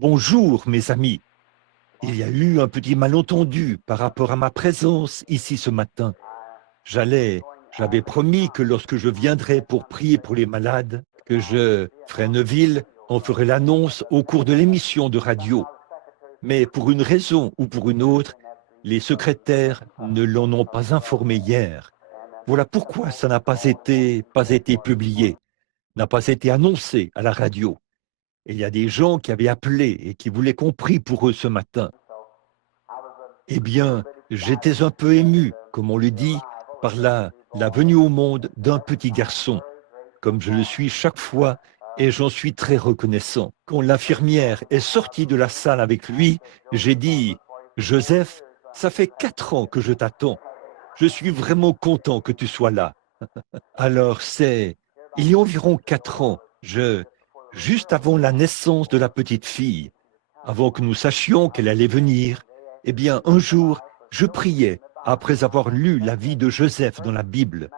Bonjour, mes amis. Il y a eu un petit malentendu par rapport à ma présence ici ce matin. J'avais promis que lorsque je viendrais pour prier pour les malades, que Fresneville, en ferait l'annonce au cours de l'émission de radio. Mais pour une raison ou pour une autre, les secrétaires ne l'en ont pas informé hier. Voilà pourquoi ça n'a pas été publié, n'a pas été annoncé à la radio. Et il y a des gens qui avaient appelé et qui voulaient qu'on prie pour eux ce matin. Eh bien, j'étais un peu ému, comme on le dit, par la venue au monde d'un petit garçon, comme je le suis chaque fois, et j'en suis très reconnaissant. Quand l'infirmière est sortie de la salle avec lui, j'ai dit, Joseph, ça fait 4 ans que je t'attends. Je suis vraiment content que tu sois là. Alors il y a environ 4 ans, juste avant la naissance de la petite fille, avant que nous sachions qu'elle allait venir, eh bien, un jour, je priais après avoir lu la vie de Joseph dans la Bible.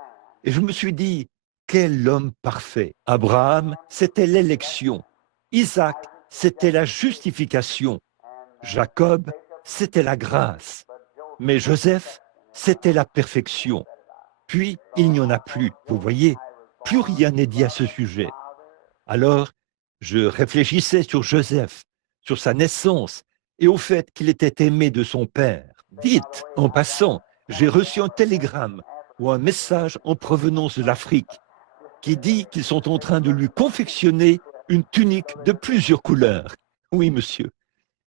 Et je me suis dit, quel homme parfait. Abraham, c'était l'élection. Isaac, c'était la justification. Jacob, c'était la grâce. Mais Joseph, c'était la perfection. Puis, il n'y en a plus, vous voyez, plus rien n'est dit à ce sujet. Alors, je réfléchissais sur Joseph, sur sa naissance et au fait qu'il était aimé de son père. Dites, en passant, j'ai reçu un télégramme ou un message en provenance de l'Afrique qui dit qu'ils sont en train de lui confectionner une tunique de plusieurs couleurs. Oui, monsieur,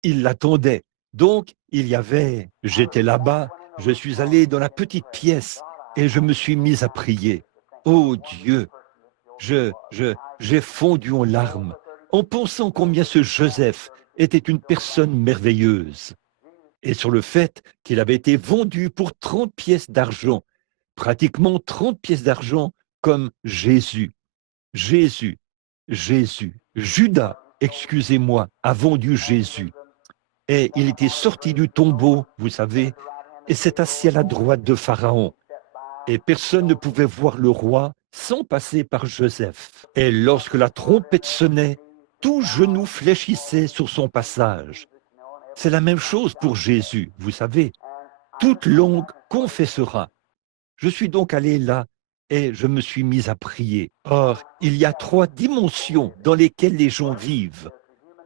il l'attendait. Donc, j'étais là-bas, je suis allé dans la petite pièce et je me suis mis à prier. Oh Dieu, j'ai fondu en larmes en pensant combien ce Joseph était une personne merveilleuse et sur le fait qu'il avait été vendu pour 30 pièces d'argent, pratiquement 30 pièces d'argent comme Jésus. Jésus, Jésus, Judas, excusez-moi, a vendu Jésus. Et il était sorti du tombeau, vous savez, et s'est assis à la droite de Pharaon. Et personne ne pouvait voir le roi sans passer par Joseph. Et lorsque la trompette sonnait, tout genou fléchissait sur son passage. C'est la même chose pour Jésus, vous savez. Toute langue confessera. Je suis donc allé là et je me suis mis à prier. Or, il y a 3 dimensions dans lesquelles les gens vivent.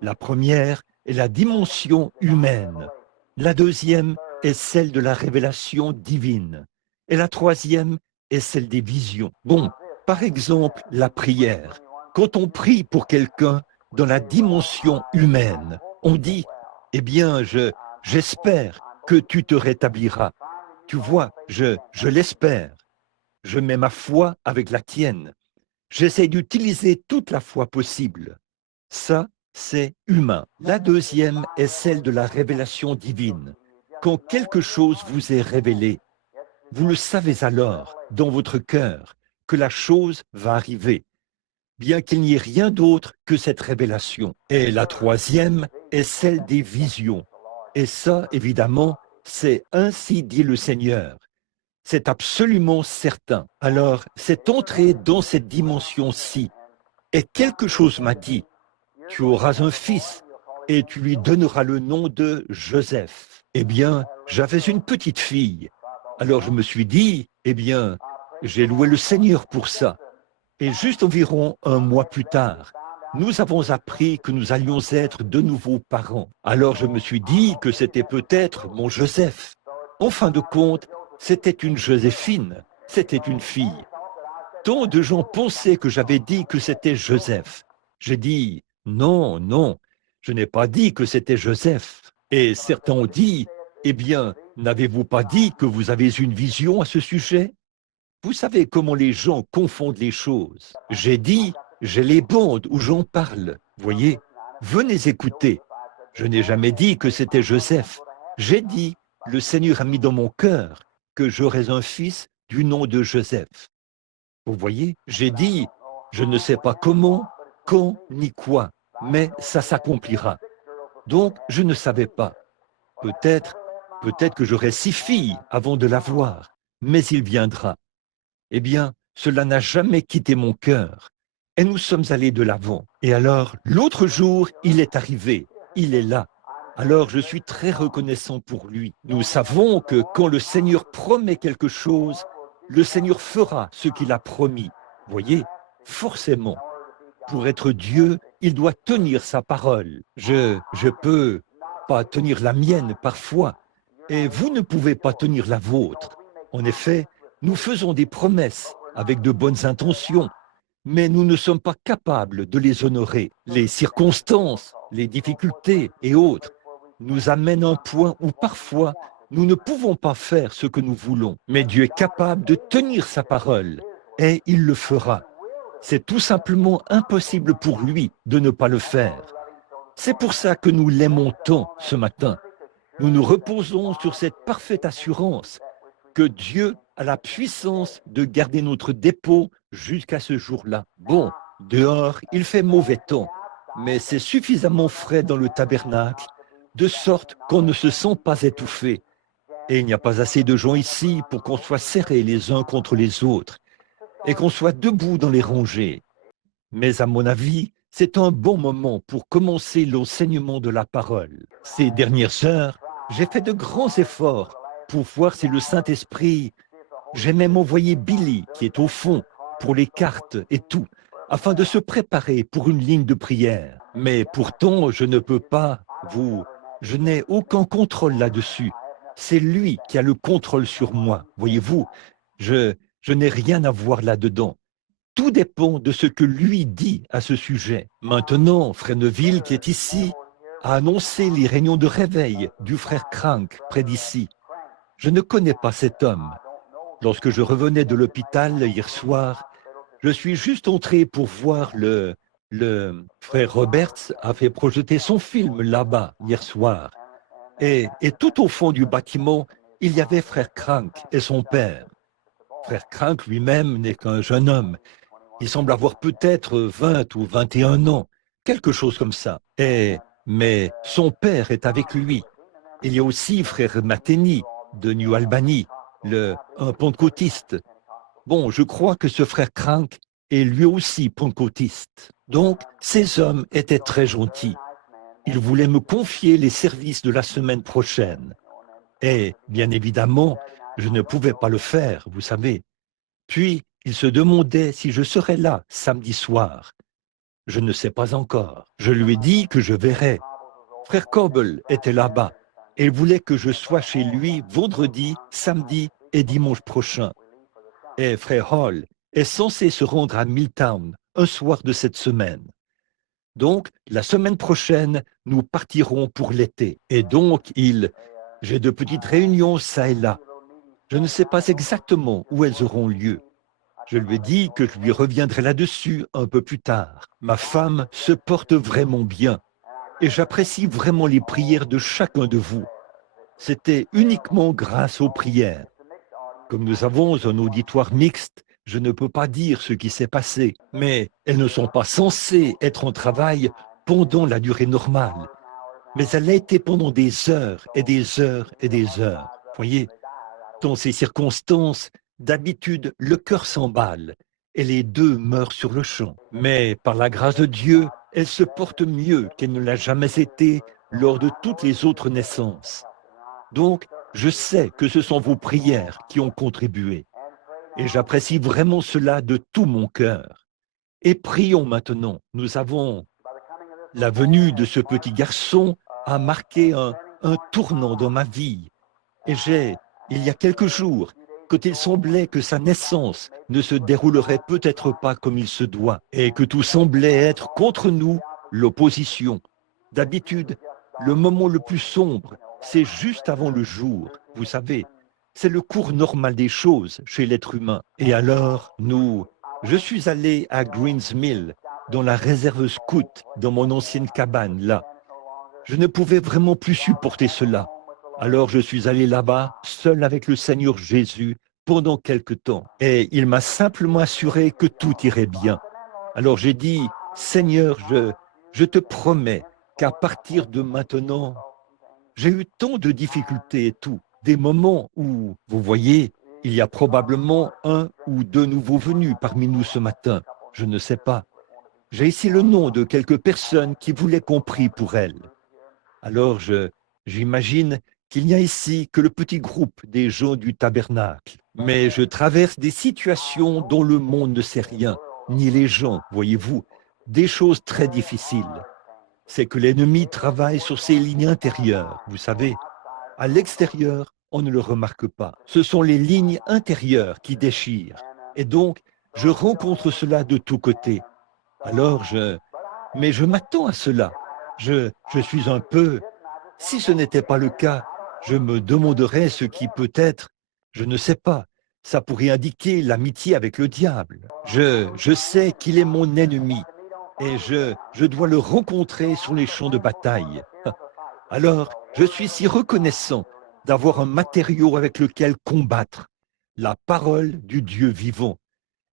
La première est la dimension humaine. La deuxième est celle de la révélation divine. Et la troisième est celle des visions. Bon, par exemple, la prière. Quand on prie pour quelqu'un dans la dimension humaine, on dit, eh bien, j'espère que tu te rétabliras. Tu vois, je l'espère. Je mets ma foi avec la tienne. J'essaie d'utiliser toute la foi possible. Ça, c'est humain. La deuxième est celle de la révélation divine. Quand quelque chose vous est révélé, vous le savez alors, dans votre cœur, que la chose va arriver, bien qu'il n'y ait rien d'autre que cette révélation. Et la troisième est celle des visions. Et ça, évidemment, c'est ainsi dit le Seigneur. C'est absolument certain. Alors, c'est entrer dans cette dimension-ci. Et quelque chose m'a dit, tu auras un fils et tu lui donneras le nom de Joseph. Eh bien, j'avais une petite fille. Alors je me suis dit, eh bien, j'ai loué le Seigneur pour ça. Et juste environ un mois plus tard, nous avons appris que nous allions être de nouveaux parents. Alors je me suis dit que c'était peut-être mon Joseph. En fin de compte, c'était une Joséphine, c'était une fille. Tant de gens pensaient que j'avais dit que c'était Joseph. J'ai dit, non, non, je n'ai pas dit que c'était Joseph. Et certains ont dit, eh bien, n'avez-vous pas dit que vous avez une vision à ce sujet? Vous savez comment les gens confondent les choses. J'ai dit, j'ai les bandes où j'en parle. Voyez, venez écouter. Je n'ai jamais dit que c'était Joseph. J'ai dit, le Seigneur a mis dans mon cœur que j'aurais un fils du nom de Joseph. Vous voyez, j'ai dit, je ne sais pas comment, quand, ni quoi, mais ça s'accomplira. Donc, je ne savais pas. Peut-être, peut-être que j'aurai 6 filles avant de l'avoir, mais il viendra. Eh bien, cela n'a jamais quitté mon cœur. Et nous sommes allés de l'avant. Et alors, l'autre jour, il est arrivé. il est là. Alors je suis très reconnaissant pour lui. Nous savons que quand le Seigneur promet quelque chose, le Seigneur fera ce qu'il a promis. Voyez, forcément, pour être Dieu, il doit tenir sa parole. Je peux pas tenir la mienne parfois, et vous ne pouvez pas tenir la vôtre. En effet, nous faisons des promesses avec de bonnes intentions, mais nous ne sommes pas capables de les honorer. Les circonstances, les difficultés et autres nous amènent à un point où parfois nous ne pouvons pas faire ce que nous voulons. Mais Dieu est capable de tenir sa parole et il le fera. C'est tout simplement impossible pour lui de ne pas le faire. C'est pour ça que nous l'aimons tant ce matin. Nous nous reposons sur cette parfaite assurance que Dieu a la puissance de garder notre dépôt jusqu'à ce jour-là. Bon, dehors, il fait mauvais temps, mais c'est suffisamment frais dans le tabernacle, de sorte qu'on ne se sent pas étouffé. Et il n'y a pas assez de gens ici pour qu'on soit serrés les uns contre les autres et qu'on soit debout dans les rangées. Mais à mon avis, c'est un bon moment pour commencer l'enseignement de la parole. Ces dernières heures, j'ai fait de grands efforts pour voir si le Saint-Esprit, j'ai même envoyé Billy, qui est au fond, pour les cartes et tout, afin de se préparer pour une ligne de prière. Mais pourtant, je ne peux pas, je n'ai aucun contrôle là-dessus. C'est lui qui a le contrôle sur moi, voyez-vous. Je n'ai rien à voir là-dedans. Tout dépend de ce que lui dit à ce sujet. Maintenant, frère Neville, qui est ici, a annoncé les réunions de réveil du frère Crank près d'ici. Je ne connais pas cet homme. Lorsque je revenais de l'hôpital hier soir, je suis juste entré pour voir le frère Roberts a fait projeter son film là-bas hier soir. Et tout au fond du bâtiment, il y avait frère Crank et son père. Frère Crank lui-même n'est qu'un jeune homme. Il semble avoir peut-être 20 ou 21 ans, quelque chose comme ça. Mais son père est avec lui. Il y a aussi frère Matheny de New Albany, un pentecôtiste. Bon, je crois que ce frère Crank est lui aussi pentecôtiste. Donc, ces hommes étaient très gentils. Ils voulaient me confier les services de la semaine prochaine. Et, bien évidemment, je ne pouvais pas le faire, vous savez. Puis, il se demandait si je serais là samedi soir. Je ne sais pas encore. Je lui ai dit que je verrais. Frère Coble était là-bas et il voulait que je sois chez lui vendredi, samedi et dimanche prochain. Et frère Hall est censé se rendre à Milltown un soir de cette semaine. Donc, la semaine prochaine, nous partirons pour l'été. Et donc, j'ai de petites réunions ça et là. Je ne sais pas exactement où elles auront lieu. Je lui ai dit que je lui reviendrai là-dessus un peu plus tard. Ma femme se porte vraiment bien et j'apprécie vraiment les prières de chacun de vous. C'était uniquement grâce aux prières. Comme nous avons un auditoire mixte, je ne peux pas dire ce qui s'est passé, mais elles ne sont pas censées être en travail pendant la durée normale. Mais elle a été pendant des heures et des heures et des heures. Voyez, dans ces circonstances, d'habitude, le cœur s'emballe et les deux meurent sur le champ. Mais par la grâce de Dieu, elle se porte mieux qu'elle ne l'a jamais été lors de toutes les autres naissances. Donc, je sais que ce sont vos prières qui ont contribué. Et j'apprécie vraiment cela de tout mon cœur. Et prions maintenant. Nous avons la venue de ce petit garçon a marqué un tournant dans ma vie. Et il y a quelques jours, quand il semblait que sa naissance ne se déroulerait peut-être pas comme il se doit, et que tout semblait être contre nous, l'opposition. D'habitude, le moment le plus sombre, c'est juste avant le jour, vous savez. C'est le cours normal des choses chez l'être humain. Et alors, je suis allé à Greens Mill, dans la réserve scout, dans mon ancienne cabane, là. Je ne pouvais vraiment plus supporter cela. Alors je suis allé là-bas, seul avec le Seigneur Jésus, pendant quelque temps. Et il m'a simplement assuré que tout irait bien. Alors j'ai dit, Seigneur, je te promets qu'à partir de maintenant, j'ai eu tant de difficultés et tout. Des moments où, vous voyez, il y a probablement un ou deux nouveaux venus parmi nous ce matin. Je ne sais pas. J'ai ici le nom de quelques personnes qui voulaient qu'on prie pour elles. Alors j'imagine qu'il n'y a ici que le petit groupe des gens du tabernacle. Mais je traverse des situations dont le monde ne sait rien, ni les gens, voyez-vous, des choses très difficiles. C'est que l'ennemi travaille sur ses lignes intérieures, vous savez. À l'extérieur, on ne le remarque pas. Ce sont les lignes intérieures qui déchirent. Et donc, je rencontre cela de tous côtés. Alors mais je m'attends à cela. Je suis un peu... Si ce n'était pas le cas, je me demanderais ce qui peut être, je ne sais pas, ça pourrait indiquer l'amitié avec le diable. Je sais qu'il est mon ennemi et je dois le rencontrer sur les champs de bataille. Alors, je suis si reconnaissant d'avoir un matériau avec lequel combattre, la parole du Dieu vivant.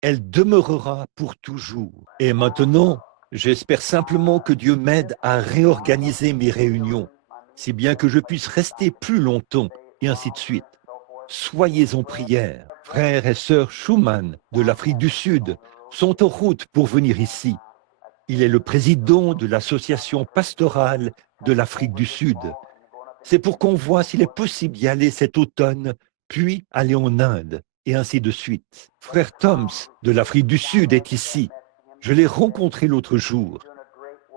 Elle demeurera pour toujours. Et maintenant, j'espère simplement que Dieu m'aide à réorganiser mes réunions, si bien que je puisse rester plus longtemps, et ainsi de suite. Soyez en prière. Frères et sœurs Schumann de l'Afrique du Sud sont en route pour venir ici. Il est le président de l'association pastorale de l'Afrique du Sud. C'est pour qu'on voit s'il est possible d'y aller cet automne, puis aller en Inde, et ainsi de suite. Frère Toms de l'Afrique du Sud est ici. Je l'ai rencontré l'autre jour.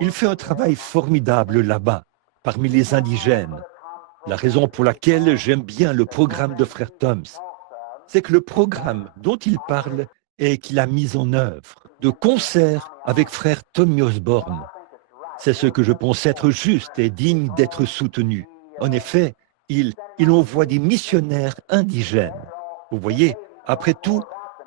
Il fait un travail formidable là-bas, parmi les indigènes. La raison pour laquelle j'aime bien le programme de Frère Toms, c'est que le programme dont il parle est qu'il a mis en œuvre, de concert avec Frère Tommy Osborne. C'est ce que je pense être juste et digne d'être soutenu. En effet, il envoie des missionnaires indigènes. Vous voyez, après tout,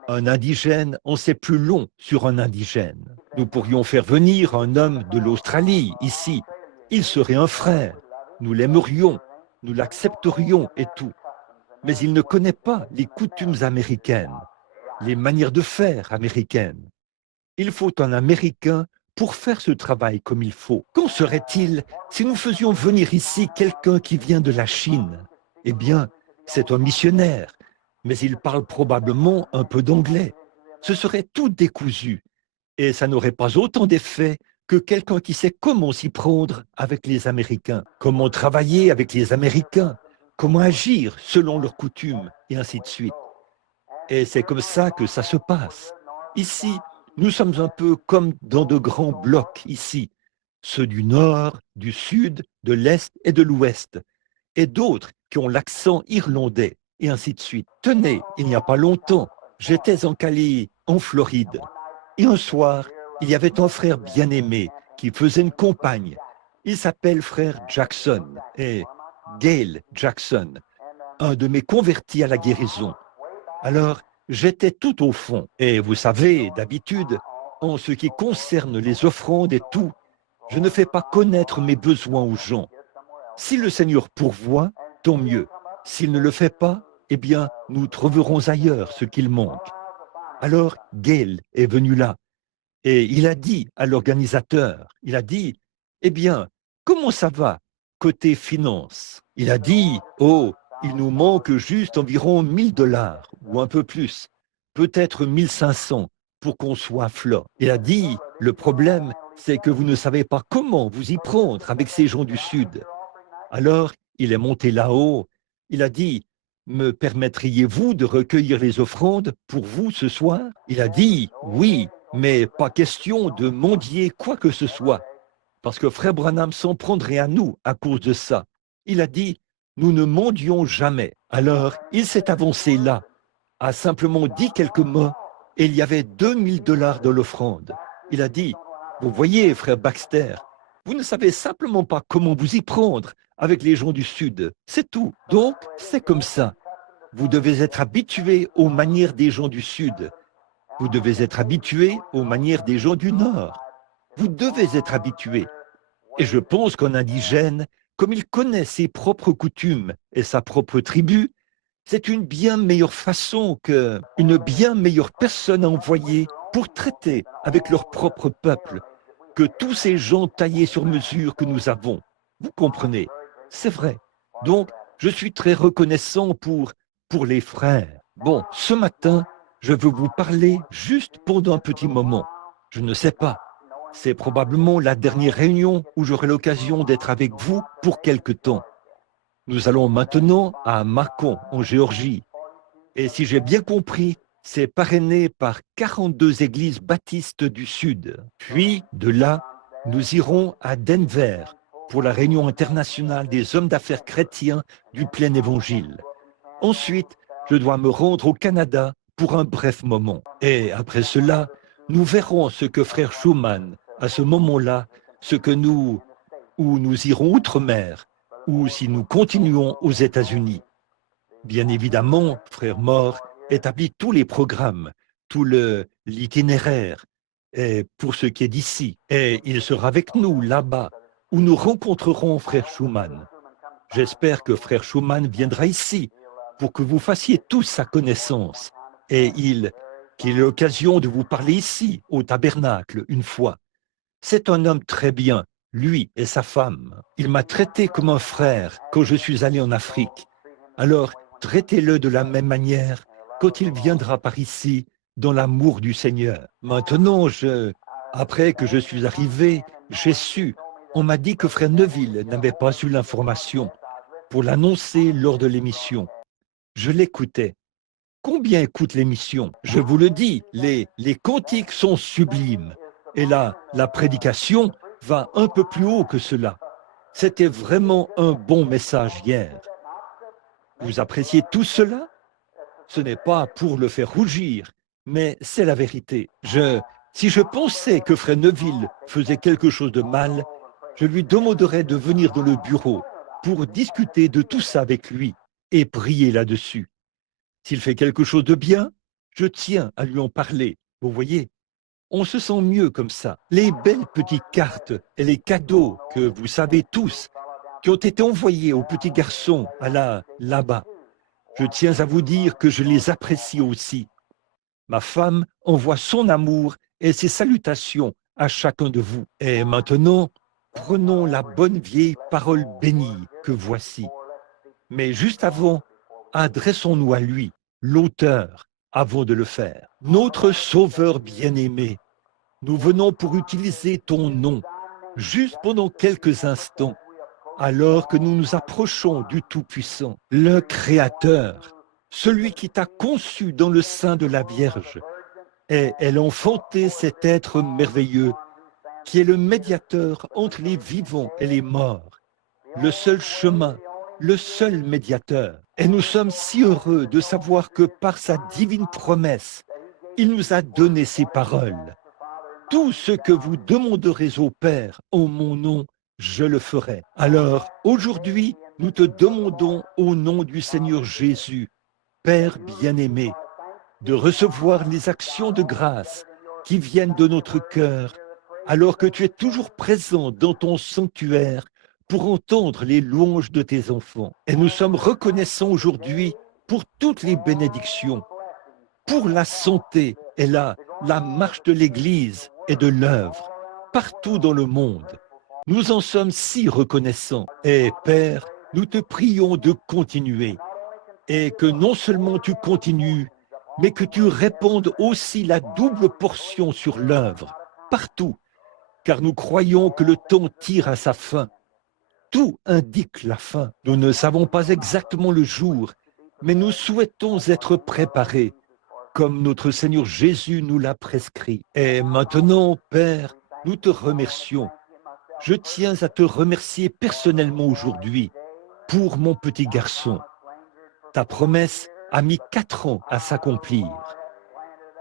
un indigène en sait plus long sur un indigène. Nous pourrions faire venir un homme de l'Australie ici. Il serait un frère. Nous l'aimerions, nous l'accepterions et tout. Mais il ne connaît pas les coutumes américaines, les manières de faire américaines. Il faut un Américain pour faire ce travail comme il faut. Qu'en serait-il si nous faisions venir ici quelqu'un qui vient de la Chine? Eh bien, c'est un missionnaire, mais il parle probablement un peu d'anglais. Ce serait tout décousu, et ça n'aurait pas autant d'effet que quelqu'un qui sait comment s'y prendre avec les Américains, comment travailler avec les Américains, comment agir selon leurs coutumes, et ainsi de suite. Et c'est comme ça que ça se passe. Ici, nous sommes un peu comme dans de grands blocs ici, ceux du nord, du sud, de l'est et de l'ouest, et d'autres qui ont l'accent irlandais, et ainsi de suite. Tenez, il n'y a pas longtemps, j'étais en Cali, en Floride, et un soir, il y avait un frère bien-aimé qui faisait une compagne. Il s'appelle frère Jackson, et Gail Jackson, un de mes convertis à la guérison. Alors, j'étais tout au fond. Et vous savez, d'habitude, en ce qui concerne les offrandes et tout, je ne fais pas connaître mes besoins aux gens. Si le Seigneur pourvoit, tant mieux. S'il ne le fait pas, eh bien, nous trouverons ailleurs ce qu'il manque. Alors, Gail est venu là et il a dit à l'organisateur, il a dit, eh bien, comment ça va côté finance? Il a dit, oh, il nous manque juste environ 1000 $ ou un peu plus, peut-être 1500 pour qu'on soit flot. Il a dit, le problème, c'est que vous ne savez pas comment vous y prendre avec ces gens du Sud. Alors, il est monté là-haut, il a dit, me permettriez-vous de recueillir les offrandes pour vous ce soir? Il a dit, oui, mais pas question de mendier quoi que ce soit, parce que Frère Branham s'en prendrait à nous à cause de ça. Il a dit, nous ne mendions jamais. Alors, il s'est avancé là, a simplement dit quelques mots, et il y avait 2000 $ de l'offrande. Il a dit, vous voyez, Frère Baxter, vous ne savez simplement pas comment vous y prendre avec les gens du Sud. C'est tout. Donc, c'est comme ça. Vous devez être habitué aux manières des gens du Sud. Vous devez être habitué aux manières des gens du Nord. Vous devez être habitué. Et je pense qu'un indigène, comme il connaît ses propres coutumes et sa propre tribu, c'est une bien meilleure façon une bien meilleure personne à envoyer pour traiter avec leur propre peuple que tous ces gens taillés sur mesure que nous avons. Vous comprenez? C'est vrai. Donc, je suis très reconnaissant pour les frères. Bon, ce matin, je veux vous parler juste pendant un petit moment. Je ne sais pas. C'est probablement la dernière réunion où j'aurai l'occasion d'être avec vous pour quelque temps. Nous allons maintenant à Mâcon, en Géorgie. Et si j'ai bien compris, c'est parrainé par 42 églises baptistes du Sud. Puis, de là, nous irons à Denver pour la réunion internationale des hommes d'affaires chrétiens du plein évangile. Ensuite, je dois me rendre au Canada pour un bref moment. Et après cela, nous verrons ce que frère Schumann, à ce moment-là, où nous irons outre-mer, ou si nous continuons aux États-Unis. Bien évidemment, frère Mort établit tous les programmes, l'itinéraire, et pour ce qui est d'ici. Et il sera avec nous là-bas, où nous rencontrerons frère Schumann. J'espère que frère Schumann viendra ici pour que vous fassiez tous sa connaissance et qu'il ait l'occasion de vous parler ici, au tabernacle, une fois. C'est un homme très bien, lui et sa femme. Il m'a traité comme un frère quand je suis allé en Afrique. Alors, traitez-le de la même manière quand il viendra par ici, dans l'amour du Seigneur. Maintenant, après que je suis arrivé, j'ai su, on m'a dit que frère Neville n'avait pas eu l'information pour l'annoncer lors de l'émission. Je l'écoutais. Combien écoute l'émission? Je vous le dis, les cantiques sont sublimes. Et là, la prédication va un peu plus haut que cela. C'était vraiment un bon message hier. Vous appréciez tout cela? Ce n'est pas pour le faire rougir, mais c'est la vérité. Si je pensais que frère Neville faisait quelque chose de mal, je lui demanderais de venir dans le bureau pour discuter de tout ça avec lui et prier là-dessus. S'il fait quelque chose de bien, je tiens à lui en parler. Vous voyez, on se sent mieux comme ça. Les belles petites cartes et les cadeaux que vous savez tous, qui ont été envoyés aux petits garçons là-bas, je tiens à vous dire que je les apprécie aussi. Ma femme envoie son amour et ses salutations à chacun de vous. Et maintenant, prenons la bonne vieille parole bénie que voici. Mais juste avant, adressons-nous à lui, l'auteur, avant de le faire. Notre Sauveur bien-aimé, nous venons pour utiliser ton nom, juste pendant quelques instants, alors que nous nous approchons du Tout-Puissant, le Créateur, celui qui t'a conçu dans le sein de la Vierge, et elle a enfanté cet être merveilleux, qui est le médiateur entre les vivants et les morts, le seul chemin, le seul médiateur. Et nous sommes si heureux de savoir que par sa divine promesse, il nous a donné ses paroles. Tout ce que vous demanderez au Père en mon nom, je le ferai. Alors, aujourd'hui, nous te demandons au nom du Seigneur Jésus, Père bien-aimé, de recevoir les actions de grâce qui viennent de notre cœur, alors que tu es toujours présent dans ton sanctuaire pour entendre les louanges de tes enfants. Et nous sommes reconnaissants aujourd'hui pour toutes les bénédictions, pour la santé et la marche de l'Église et de l'œuvre, partout dans le monde. Nous en sommes si reconnaissants. Et Père, nous te prions de continuer. Et que non seulement tu continues, mais que tu répandes aussi la double portion sur l'œuvre, partout, car nous croyons que le temps tire à sa fin. Tout indique la fin. Nous ne savons pas exactement le jour, mais nous souhaitons être préparés, comme notre Seigneur Jésus nous l'a prescrit. Et maintenant, Père, nous te remercions. Je tiens à te remercier personnellement aujourd'hui pour mon petit garçon. Ta promesse a mis 4 ans à s'accomplir.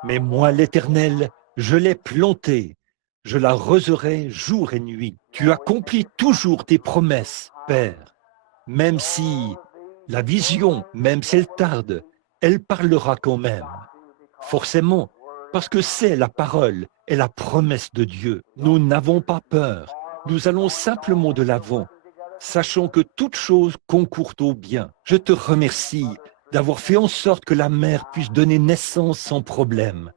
Mais moi, l'Éternel, je l'ai plantée. Je l'arroserai jour et nuit. Tu accomplis toujours tes promesses, Père. Même si la vision, même si elle tarde, elle parlera quand même. Forcément, parce que c'est la parole et la promesse de Dieu. Nous n'avons pas peur. Nous allons simplement de l'avant, sachant que toute chose concourt au bien. Je te remercie d'avoir fait en sorte que la mère puisse donner naissance sans problème.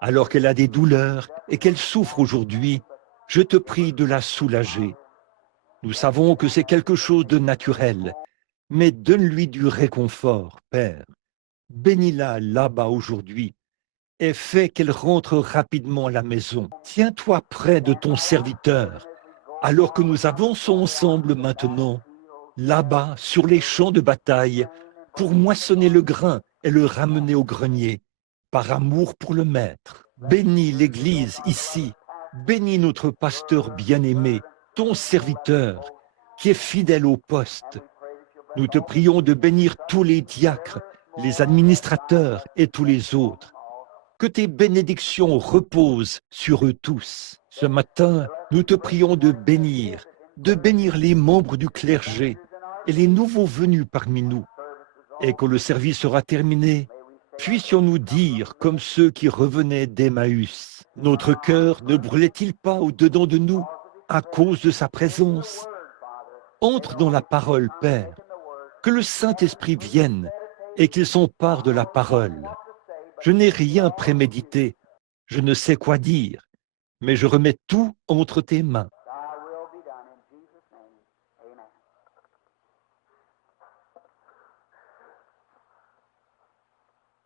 Alors qu'elle a des douleurs et qu'elle souffre aujourd'hui, je te prie de la soulager. Nous savons que c'est quelque chose de naturel, mais donne-lui du réconfort, Père. Bénis-la là-bas aujourd'hui et fais qu'elle rentre rapidement à la maison. Tiens-toi près de ton serviteur, alors que nous avançons ensemble maintenant, là-bas, sur les champs de bataille, pour moissonner le grain et le ramener au grenier, par amour pour le Maître. Bénis l'Église ici, bénis notre pasteur bien-aimé, ton serviteur, qui est fidèle au poste. Nous te prions de bénir tous les diacres, les administrateurs et tous les autres. Que tes bénédictions reposent sur eux tous. Ce matin, nous te prions de bénir les membres du clergé et les nouveaux venus parmi nous. Et quand le service sera terminé, puissions-nous dire, comme ceux qui revenaient d'Emmaüs, notre cœur ne brûlait-il pas au-dedans de nous à cause de sa présence? Entre dans la parole, Père, que le Saint-Esprit vienne et qu'il s'empare de la parole. Je n'ai rien prémédité, je ne sais quoi dire, mais je remets tout entre tes mains.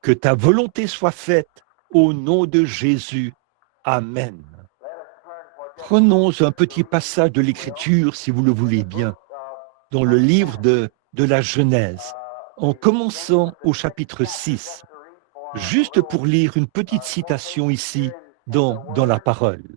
Que ta volonté soit faite au nom de Jésus. Amen. Prenons un petit passage de l'Écriture, si vous le voulez bien, dans le livre de la Genèse, en commençant au chapitre 6, juste pour lire une petite citation ici dans la parole.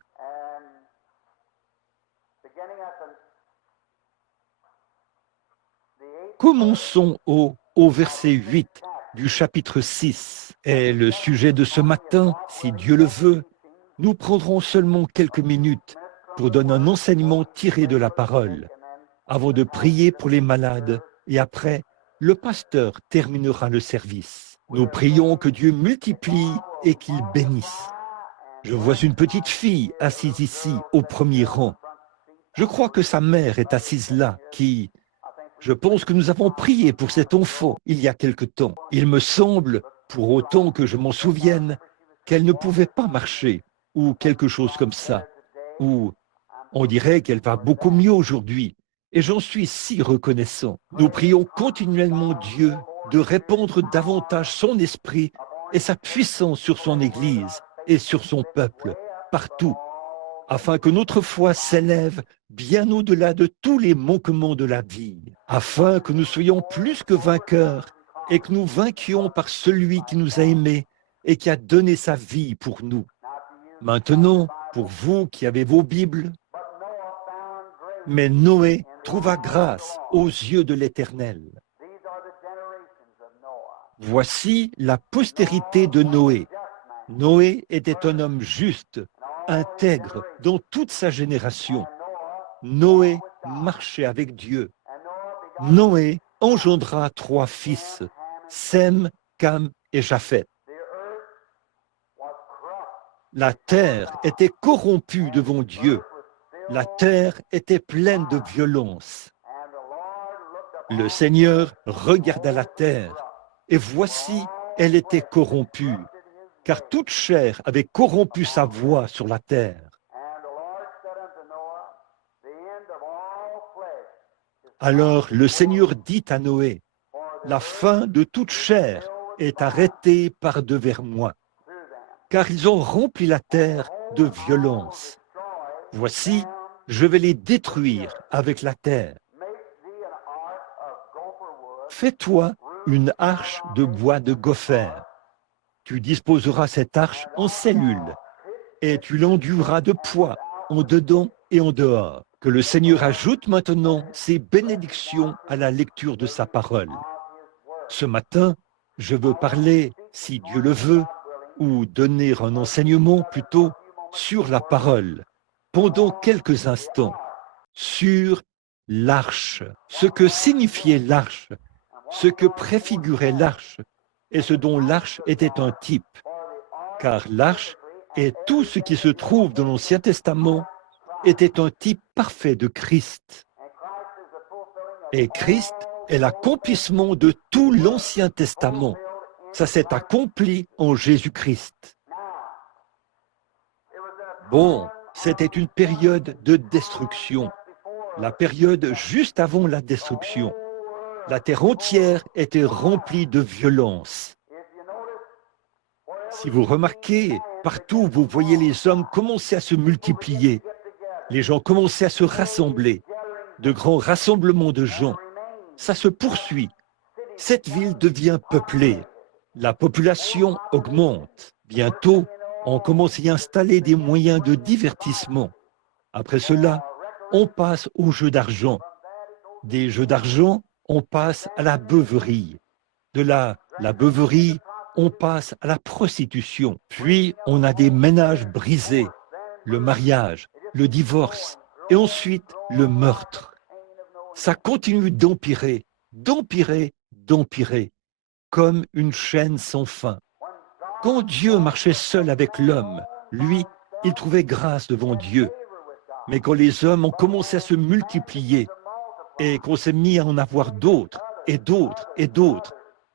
Commençons au verset 8 du chapitre 6. Et le sujet de ce matin, si Dieu le veut, nous prendrons seulement quelques minutes pour donner un enseignement tiré de la parole, avant de prier pour les malades, et après, le pasteur terminera le service. Nous prions que Dieu multiplie et qu'il bénisse. Je vois une petite fille assise ici, au premier rang. Je crois que sa mère est assise là, Je pense que nous avons prié pour cet enfant il y a quelque temps. Il me semble, pour autant que je m'en souvienne, qu'elle ne pouvait pas marcher, ou quelque chose comme ça. Ou on dirait qu'elle va beaucoup mieux aujourd'hui, et j'en suis si reconnaissant. Nous prions continuellement Dieu de répandre davantage son esprit et sa puissance sur son Église et sur son peuple, partout, afin que notre foi s'élève bien au-delà de tous les manquements de la vie, afin que nous soyons plus que vainqueurs et que nous vainquions par celui qui nous a aimés et qui a donné sa vie pour nous. Maintenant, pour vous qui avez vos Bibles, mais Noé trouva grâce aux yeux de l'Éternel. Voici la postérité de Noé. Noé était un homme juste, intègre dans toute sa génération. Noé marchait avec Dieu. Noé engendra 3 fils, Sem, Cam et Japheth. La terre était corrompue devant Dieu. La terre était pleine de violence. Le Seigneur regarda la terre, et voici, elle était corrompue, car toute chair avait corrompu sa voie sur la terre. Alors le Seigneur dit à Noé, « La fin de toute chair est arrêtée par devers moi, car ils ont rempli la terre de violence. Voici, je vais les détruire avec la terre. Fais-toi une arche de bois de gopher. Tu disposeras cette arche en cellules, et tu l'enduiras de poids en dedans et en dehors. » Que le Seigneur ajoute maintenant ses bénédictions à la lecture de sa parole. Ce matin, je veux parler, si Dieu le veut, ou donner un enseignement plutôt sur la parole, pendant quelques instants, sur l'arche, ce que signifiait l'arche, ce que préfigurait l'arche, et ce dont l'arche était un type. Car l'arche est tout ce qui se trouve dans l'Ancien Testament était un type parfait de Christ. Et Christ est l'accomplissement de tout l'Ancien Testament. Ça s'est accompli en Jésus-Christ. Bon, c'était une période de destruction, la période juste avant la destruction. La terre entière était remplie de violence. Si vous remarquez, partout vous voyez les hommes commencer à se multiplier. Les gens commençaient à se rassembler. De grands rassemblements de gens. Ça se poursuit. Cette ville devient peuplée. La population augmente. Bientôt, on commence à y installer des moyens de divertissement. Après cela, on passe aux jeux d'argent. Des jeux d'argent, on passe à la beuverie. De là, la beuverie, on passe à la prostitution. Puis, on a des ménages brisés, le mariage, le divorce et ensuite le meurtre. Ça continue d'empirer, d'empirer, d'empirer, comme une chaîne sans fin. Quand Dieu marchait seul avec l'homme, lui, il trouvait grâce devant Dieu. Mais quand les hommes ont commencé à se multiplier et qu'on s'est mis à en avoir d'autres et d'autres et d'autres,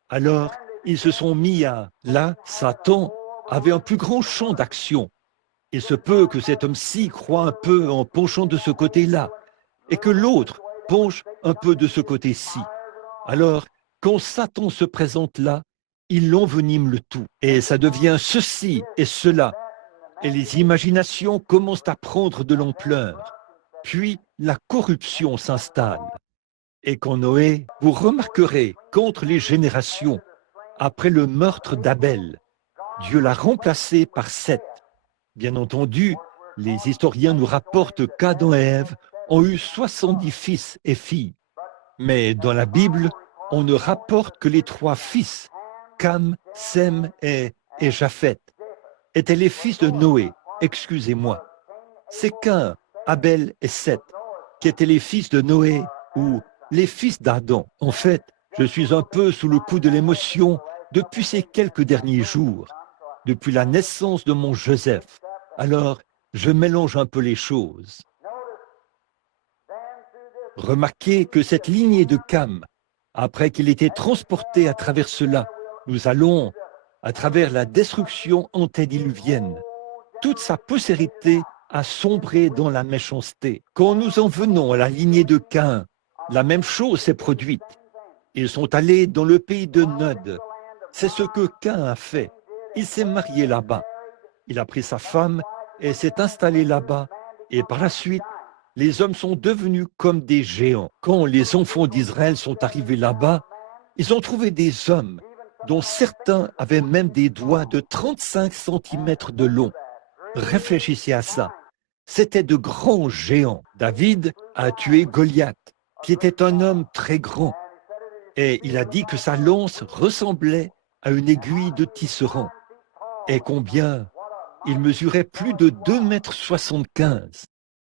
alors ils se sont mis à... Là, Satan avait un plus grand champ d'action. Il se peut que cet homme-ci croit un peu en penchant de ce côté-là et que l'autre penche un peu de ce côté-ci. Alors, quand Satan se présente là, il envenime le tout et ça devient ceci et cela. Et les imaginations commencent à prendre de l'ampleur. Puis, la corruption s'installe. Et quand Noé, vous remarquerez qu'entre les générations, après le meurtre d'Abel, Dieu l'a remplacé par Seth. Bien entendu, les historiens nous rapportent qu'Adam et Ève ont eu 70 fils et filles. Mais dans la Bible, on ne rapporte que les 3 fils, Cam, Sem et Japheth, étaient les fils de Noé, excusez-moi. C'est Cain, Abel et Seth, qui étaient les fils de Noé ou les fils d'Adam. En fait, je suis un peu sous le coup de l'émotion depuis ces quelques derniers jours, depuis la naissance de mon Joseph. Alors, je mélange un peu les choses. Remarquez que cette lignée de Cam, après qu'il ait été transporté à travers cela, nous allons, à travers la destruction antédiluvienne, toute sa postérité a sombré dans la méchanceté. Quand nous en venons à la lignée de Caïn, la même chose s'est produite. Ils sont allés dans le pays de Nod. C'est ce que Caïn a fait. Il s'est marié là-bas. Il a pris sa femme et s'est installé là-bas. Et par la suite, les hommes sont devenus comme des géants. Quand les enfants d'Israël sont arrivés là-bas, ils ont trouvé des hommes dont certains avaient même des doigts de 35 cm de long. Réfléchissez à ça. C'étaient de grands géants. David a tué Goliath, qui était un homme très grand. Et il a dit que sa lance ressemblait à une aiguille de tisserand. Et combien il mesurait plus de 2,75 m.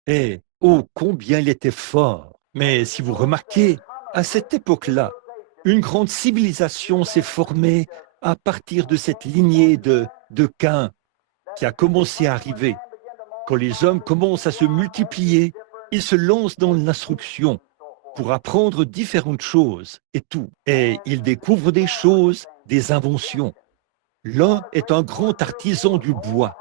Et oh, combien il était fort. Mais si vous remarquez, à cette époque-là, une grande civilisation s'est formée à partir de cette lignée de Caïn qui a commencé à arriver. Quand les hommes commencent à se multiplier, ils se lancent dans l'instruction pour apprendre différentes choses et tout. Et ils découvrent des choses, des inventions. L'un est un grand artisan du bois.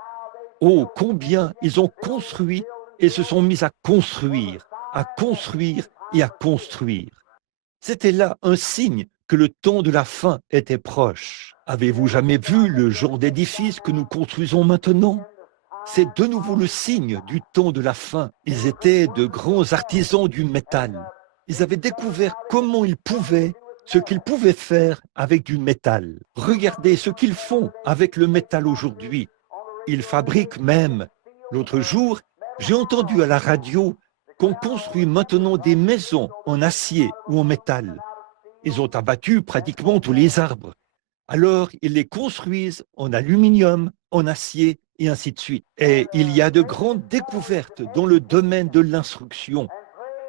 Oh, combien ils ont construit et se sont mis à construire et à construire. C'était là un signe que le temps de la fin était proche. Avez-vous jamais vu le genre d'édifice que nous construisons maintenant? C'est de nouveau le signe du temps de la fin. Ils étaient de grands artisans du métal. Ils avaient découvert ce qu'ils pouvaient faire avec du métal. Regardez ce qu'ils font avec le métal aujourd'hui. Ils fabriquent même. L'autre jour, j'ai entendu à la radio qu'on construit maintenant des maisons en acier ou en métal. Ils ont abattu pratiquement tous les arbres. Alors, ils les construisent en aluminium, en acier et ainsi de suite. Et il y a de grandes découvertes dans le domaine de l'instruction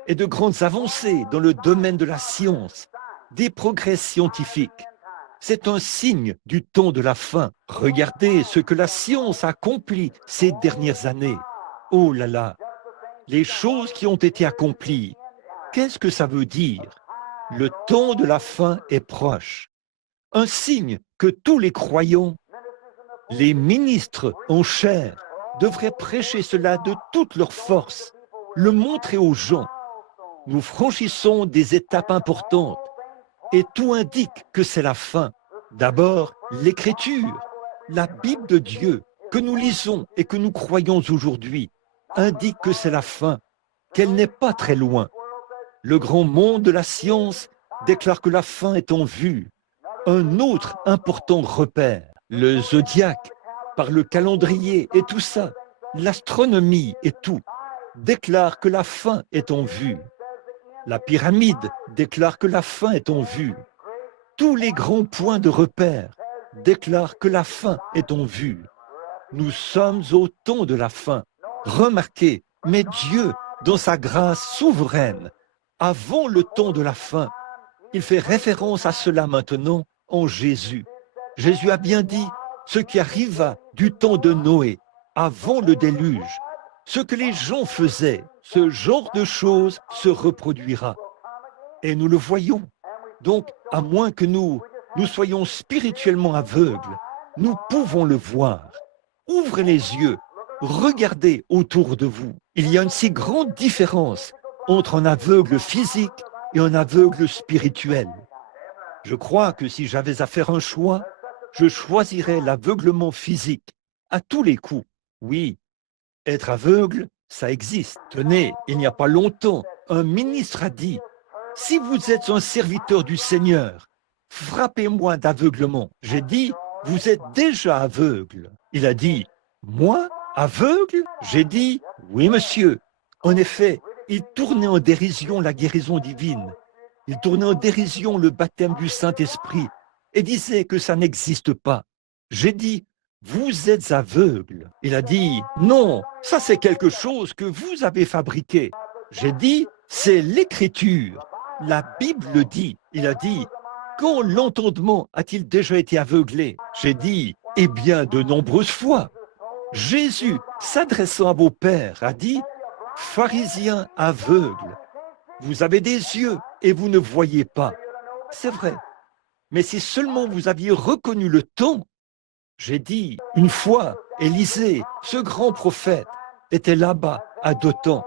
et de grandes avancées dans le domaine de la science, des progrès scientifiques. C'est un signe du temps de la fin. Regardez ce que la science a accompli ces dernières années. Oh là là, les choses qui ont été accomplies. Qu'est-ce que ça veut dire? Le temps de la fin est proche. Un signe que tous les croyants, les ministres en chair, devraient prêcher cela de toute leur force, le montrer aux gens. Nous franchissons des étapes importantes et tout indique que c'est la fin. D'abord, l'écriture. La Bible de Dieu que nous lisons et que nous croyons aujourd'hui indique que c'est la fin, qu'elle n'est pas très loin. Le grand monde de la science déclare que la fin est en vue. Un autre important repère, le zodiaque, par le calendrier et tout ça, l'astronomie et tout, déclare que la fin est en vue. La pyramide déclare que la fin est en vue. Tous les grands points de repère déclarent que la fin est en vue. Nous sommes au temps de la fin. Remarquez, mais Dieu, dans sa grâce souveraine, avant le temps de la fin, il fait référence à cela maintenant en Jésus. Jésus a bien dit ce qui arriva du temps de Noé, avant le déluge. Ce que les gens faisaient, ce genre de choses se reproduira. Et nous le voyons. Donc, à moins que nous soyons spirituellement aveugles, nous pouvons le voir. Ouvrez les yeux, regardez autour de vous. Il y a une si grande différence entre un aveugle physique et un aveugle spirituel. Je crois que si j'avais à faire un choix, je choisirais l'aveuglement physique, à tous les coups. Oui, être aveugle, ça existe. Tenez, il n'y a pas longtemps, un ministre a dit, « Si vous êtes un serviteur du Seigneur, frappez-moi d'aveuglement. » J'ai dit, « Vous êtes déjà aveugle. » Il a dit, « Moi, aveugle ?» J'ai dit, « Oui, monsieur. » En effet, il tournait en dérision la guérison divine. Il tournait en dérision le baptême du Saint-Esprit et disait que ça n'existe pas. J'ai dit, vous êtes aveugle. Il a dit, non, ça c'est quelque chose que vous avez fabriqué. J'ai dit, c'est l'Écriture. La Bible le dit. Il a dit, quand l'entendement a-t-il déjà été aveuglé? J'ai dit, eh bien, de nombreuses fois. Jésus, s'adressant à vos pères, a dit, pharisiens aveugles, vous avez des yeux et vous ne voyez pas. C'est vrai. Mais si seulement vous aviez reconnu le temps, j'ai dit, une fois, Élisée, ce grand prophète, était là-bas à Dothan.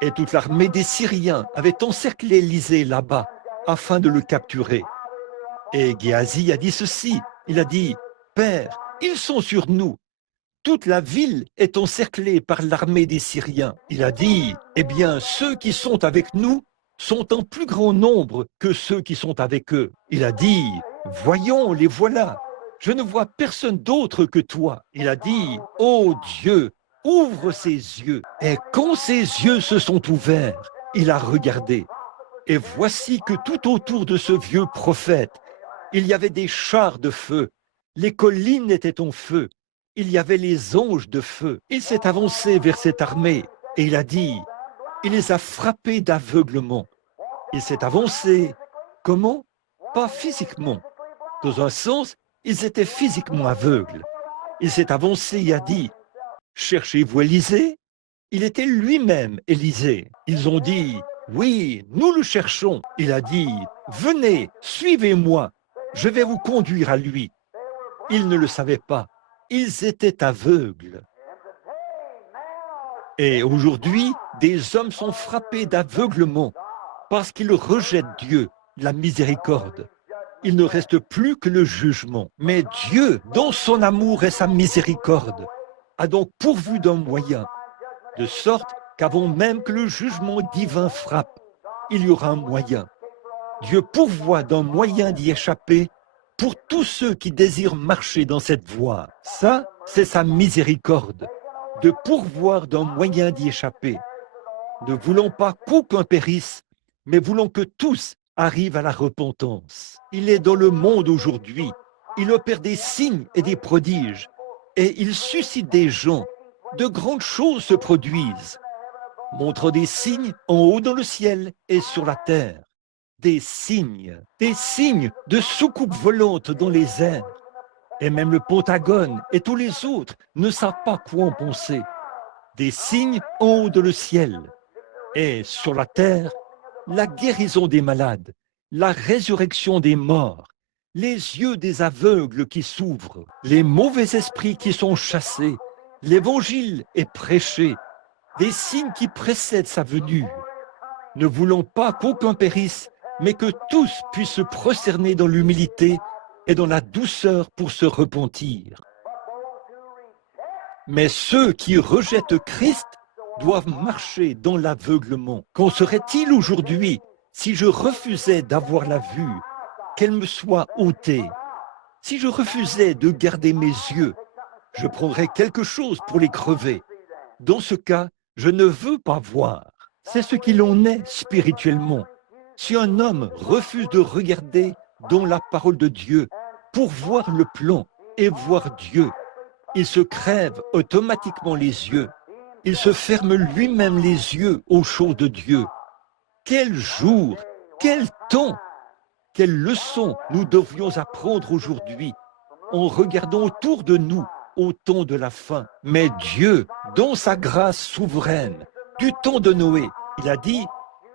Et toute l'armée des Syriens avait encerclé Élisée là-bas afin de le capturer. Et Géasi a dit ceci, il a dit, Père, ils sont sur nous. Toute la ville est encerclée par l'armée des Syriens. Il a dit, eh bien, ceux qui sont avec nous sont en plus grand nombre que ceux qui sont avec eux. Il a dit, voyons, les voilà. Je ne vois personne d'autre que toi. Il a dit, ô Dieu, ouvre ses yeux. Et quand ses yeux se sont ouverts, il a regardé. Et voici que tout autour de ce vieux prophète, il y avait des chars de feu. Les collines étaient en feu. Il y avait les anges de feu. Il s'est avancé vers cette armée et il a dit, il les a frappés d'aveuglement. Il s'est avancé. Comment? Pas physiquement. Dans un sens, ils étaient physiquement aveugles. Il s'est avancé et a dit, cherchez-vous Élisée? Il était lui-même Élisée. Ils ont dit, oui, nous le cherchons. Il a dit, venez, suivez-moi, je vais vous conduire à lui. Ils ne le savaient pas. Ils étaient aveugles. Et aujourd'hui, des hommes sont frappés d'aveuglement parce qu'ils rejettent Dieu, la miséricorde. Il ne reste plus que le jugement. Mais Dieu, dans son amour et sa miséricorde, a donc pourvu d'un moyen, de sorte qu'avant même que le jugement divin frappe, il y aura un moyen. Dieu pourvoit d'un moyen d'y échapper pour tous ceux qui désirent marcher dans cette voie. Ça, c'est sa miséricorde, de pourvoir d'un moyen d'y échapper. Ne voulons pas qu'aucun périsse, mais voulons que tous arrivent à la repentance. Il est dans le monde aujourd'hui. Il opère des signes et des prodiges. Et il suscite des gens. De grandes choses se produisent. Montre des signes en haut dans le ciel et sur la terre. Des signes de soucoupes volantes dans les airs. Et même le Pentagone et tous les autres ne savent pas quoi en penser. Des signes en haut dans le ciel. Et sur la terre, la guérison des malades, la résurrection des morts, les yeux des aveugles qui s'ouvrent, les mauvais esprits qui sont chassés, l'évangile est prêché, des signes qui précèdent sa venue. Ne voulons pas qu'aucun périsse, mais que tous puissent se prosterner dans l'humilité et dans la douceur pour se repentir. Mais ceux qui rejettent Christ doivent marcher dans l'aveuglement. Qu'en serait-il aujourd'hui si je refusais d'avoir la vue, qu'elle me soit ôtée? Si je refusais de garder mes yeux, je prendrais quelque chose pour les crever. Dans ce cas, je ne veux pas voir. C'est ce qu'il en est spirituellement. Si un homme refuse de regarder dans la parole de Dieu pour voir le plan et voir Dieu, il se crève automatiquement les yeux. Il se ferme lui-même les yeux aux choses de Dieu. Quel jour, quel temps, quelle leçon nous devrions apprendre aujourd'hui en regardant autour de nous au temps de la fin. Mais Dieu, dans sa grâce souveraine, du temps de Noé, il a dit,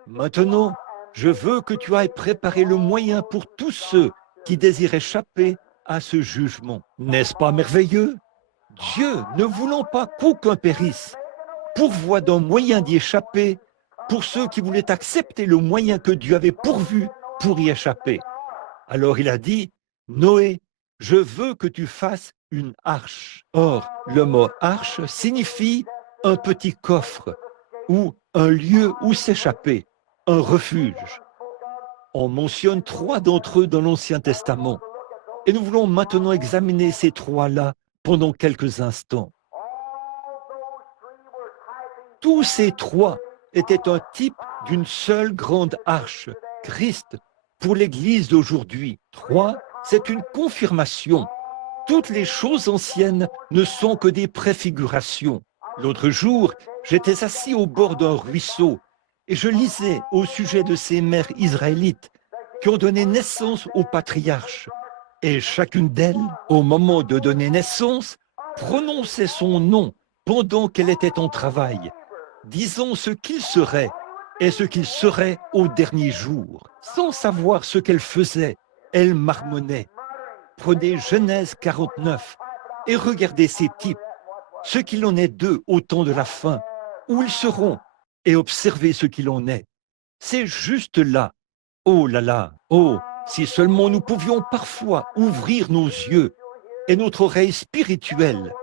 maintenant, je veux que tu ailles préparer le moyen pour tous ceux qui désirent échapper à ce jugement. N'est-ce pas merveilleux? Dieu, ne voulant pas qu'aucun périsse, pourvoit d'un moyen d'y échapper pour ceux qui voulaient accepter le moyen que Dieu avait pourvu pour y échapper. Alors il a dit, Noé, je veux que tu fasses une arche. Or, le mot arche signifie un petit coffre ou un lieu où s'échapper, un refuge. On mentionne 3 d'entre eux dans l'Ancien Testament. Et nous voulons maintenant examiner ces 3-là pendant quelques instants. Tous ces 3 étaient un type d'une seule grande arche, Christ, pour l'Église d'aujourd'hui. 3, c'est une confirmation. Toutes les choses anciennes ne sont que des préfigurations. L'autre jour, j'étais assis au bord d'un ruisseau et je lisais au sujet de ces mères israélites qui ont donné naissance aux patriarches. Et chacune d'elles, au moment de donner naissance, prononçait son nom pendant qu'elle était en travail, disant ce qu'il serait et ce qu'il serait au dernier jour. Sans savoir ce qu'elle faisait, elle marmonnait. Prenez Genèse 49 et regardez ces types, ce qu'il en est d'eux au temps de la fin, où ils seront, et observez ce qu'il en est. C'est juste là. Oh là là, oh, si seulement nous pouvions parfois ouvrir nos yeux et notre oreille spirituelle,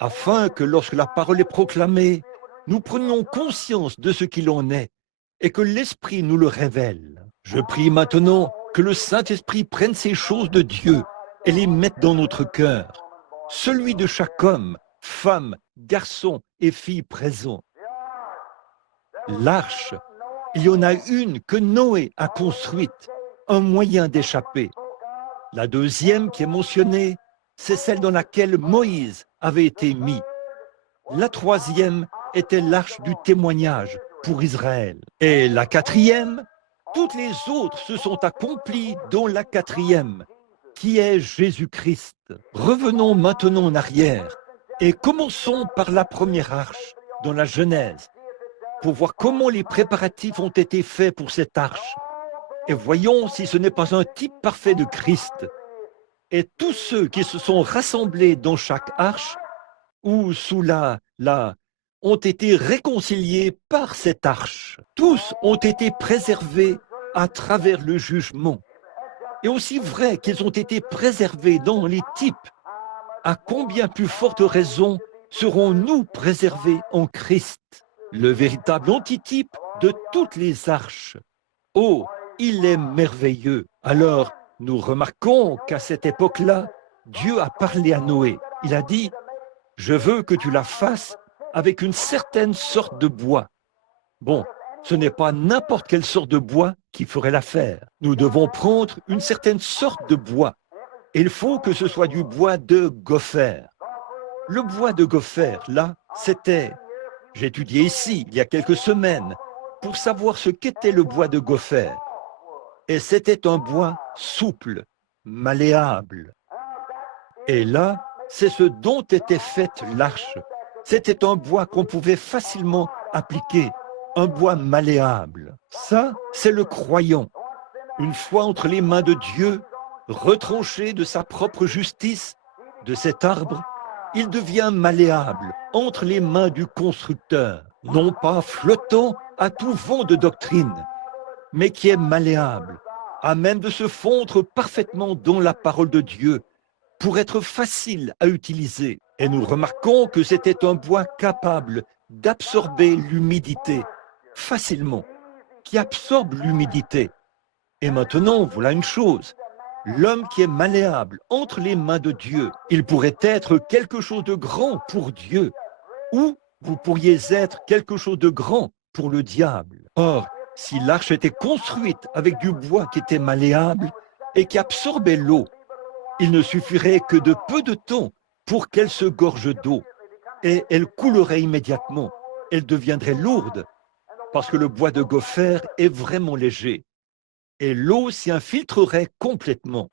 afin que lorsque la parole est proclamée, nous prenions conscience de ce qu'il en est et que l'Esprit nous le révèle. Je prie maintenant que le Saint-Esprit prenne ces choses de Dieu et les mette dans notre cœur, celui de chaque homme, femme, garçon et fille présent. L'arche, il y en a une que Noé a construite, un moyen d'échapper. La deuxième qui est mentionnée, c'est celle dans laquelle Moïse avait été mis. La troisième était l'arche du témoignage pour Israël. Et la quatrième, toutes les autres se sont accomplies dans la quatrième, qui est Jésus-Christ. Revenons maintenant en arrière et commençons par la première arche dans la Genèse pour voir comment les préparatifs ont été faits pour cette arche. Et voyons si ce n'est pas un type parfait de Christ. Et tous ceux qui se sont rassemblés dans chaque arche ou sous la ont été réconciliés par cette arche. Tous ont été préservés à travers le jugement. Et aussi vrai qu'ils ont été préservés dans les types, à combien plus forte raison serons-nous préservés en Christ, le véritable antitype de toutes les arches. Oh, il est merveilleux. Alors, nous remarquons qu'à cette époque-là, Dieu a parlé à Noé. Il a dit, « Je veux que tu la fasses avec une certaine sorte de bois. » Bon, ce n'est pas n'importe quelle sorte de bois qui ferait l'affaire. Nous devons prendre une certaine sorte de bois. Il faut que ce soit du bois de gopher. Le bois de gopher, là, c'était... J'ai étudié ici, il y a quelques semaines, pour savoir ce qu'était le bois de gopher. Et c'était un bois souple, malléable. Et là, c'est ce dont était faite l'arche. C'était un bois qu'on pouvait facilement appliquer, un bois malléable. Ça, c'est le croyant. Une fois entre les mains de Dieu, retranché de sa propre justice, de cet arbre, il devient malléable entre les mains du constructeur, non pas flottant à tout vent de doctrine, mais qui est malléable, à même de se fondre parfaitement dans la parole de Dieu, pour être facile à utiliser. Et nous remarquons que c'était un bois capable d'absorber l'humidité facilement, qui absorbe l'humidité. Et maintenant, voilà une chose. L'homme qui est malléable entre les mains de Dieu, il pourrait être quelque chose de grand pour Dieu, ou vous pourriez être quelque chose de grand pour le diable. Or, si l'arche était construite avec du bois qui était malléable et qui absorbait l'eau, il ne suffirait que de peu de temps pour qu'elle se gorge d'eau, et elle coulerait immédiatement. Elle deviendrait lourde, parce que le bois de gopher est vraiment léger, et l'eau s'y infiltrerait complètement.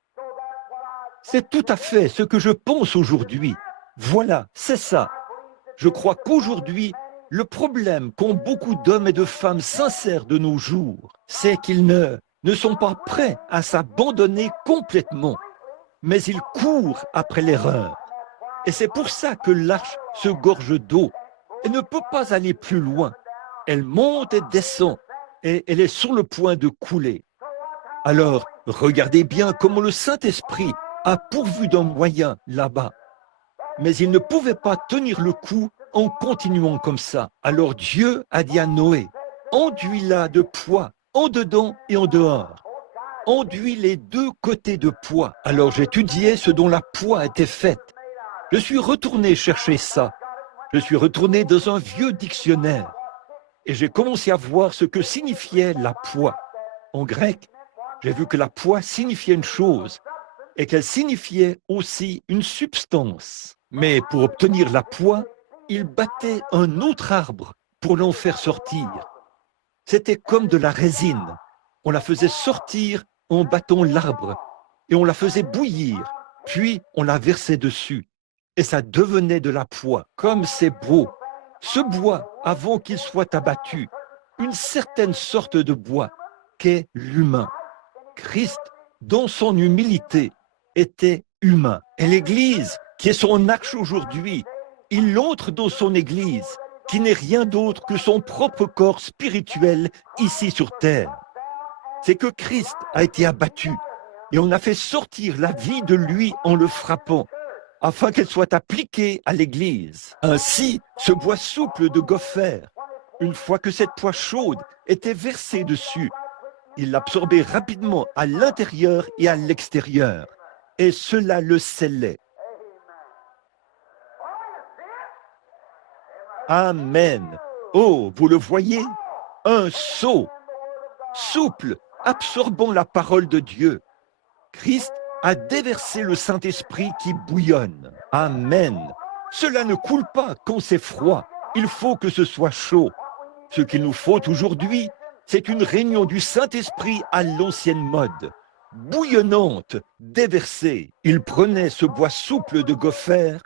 C'est tout à fait ce que je pense aujourd'hui. Voilà, c'est ça. Je crois qu'aujourd'hui, le problème qu'ont beaucoup d'hommes et de femmes sincères de nos jours, c'est qu'ils ne sont pas prêts à s'abandonner complètement, mais ils courent après l'erreur. Et c'est pour ça que l'arche se gorge d'eau et ne peut pas aller plus loin. Elle monte et descend, et elle est sur le point de couler. Alors, regardez bien comment le Saint-Esprit a pourvu d'un moyen là-bas. Mais il ne pouvait pas tenir le coup en continuant comme ça. Alors Dieu a dit à Noé, enduis-la de poids, en dedans et en dehors. Enduis les deux côtés de poids. Alors j'étudiais ce dont la poix était faite. Je suis retourné chercher ça. Je suis retourné dans un vieux dictionnaire. Et j'ai commencé à voir ce que signifiait la poix. En grec, j'ai vu que la poix signifiait une chose et qu'elle signifiait aussi une substance. Mais pour obtenir la poix, il battait un autre arbre pour l'en faire sortir. C'était comme de la résine. On la faisait sortir en battant l'arbre et on la faisait bouillir, puis on la versait dessus. Et ça devenait de la poix. Comme c'est beau. Ce bois, avant qu'il soit abattu, une certaine sorte de bois qu'est l'humain. Christ, dans son humilité, était humain. Et l'Église, qui est son arche aujourd'hui, il entre dans son Église, qui n'est rien d'autre que son propre corps spirituel ici sur terre. C'est que Christ a été abattu et on a fait sortir la vie de lui en le frappant, afin qu'elle soit appliquée à l'Église. Ainsi, ce bois souple de gopher, une fois que cette poix chaude était versée dessus, il l'absorbait rapidement à l'intérieur et à l'extérieur, et cela le scellait. Amen. Oh, vous le voyez? Un seau, souple, absorbant la parole de Dieu. Christ a déversé le Saint-Esprit qui bouillonne. Amen. Cela ne coule pas quand c'est froid. Il faut que ce soit chaud. Ce qu'il nous faut aujourd'hui, c'est une réunion du Saint-Esprit à l'ancienne mode, bouillonnante, déversée. Il prenait ce bois souple de gopher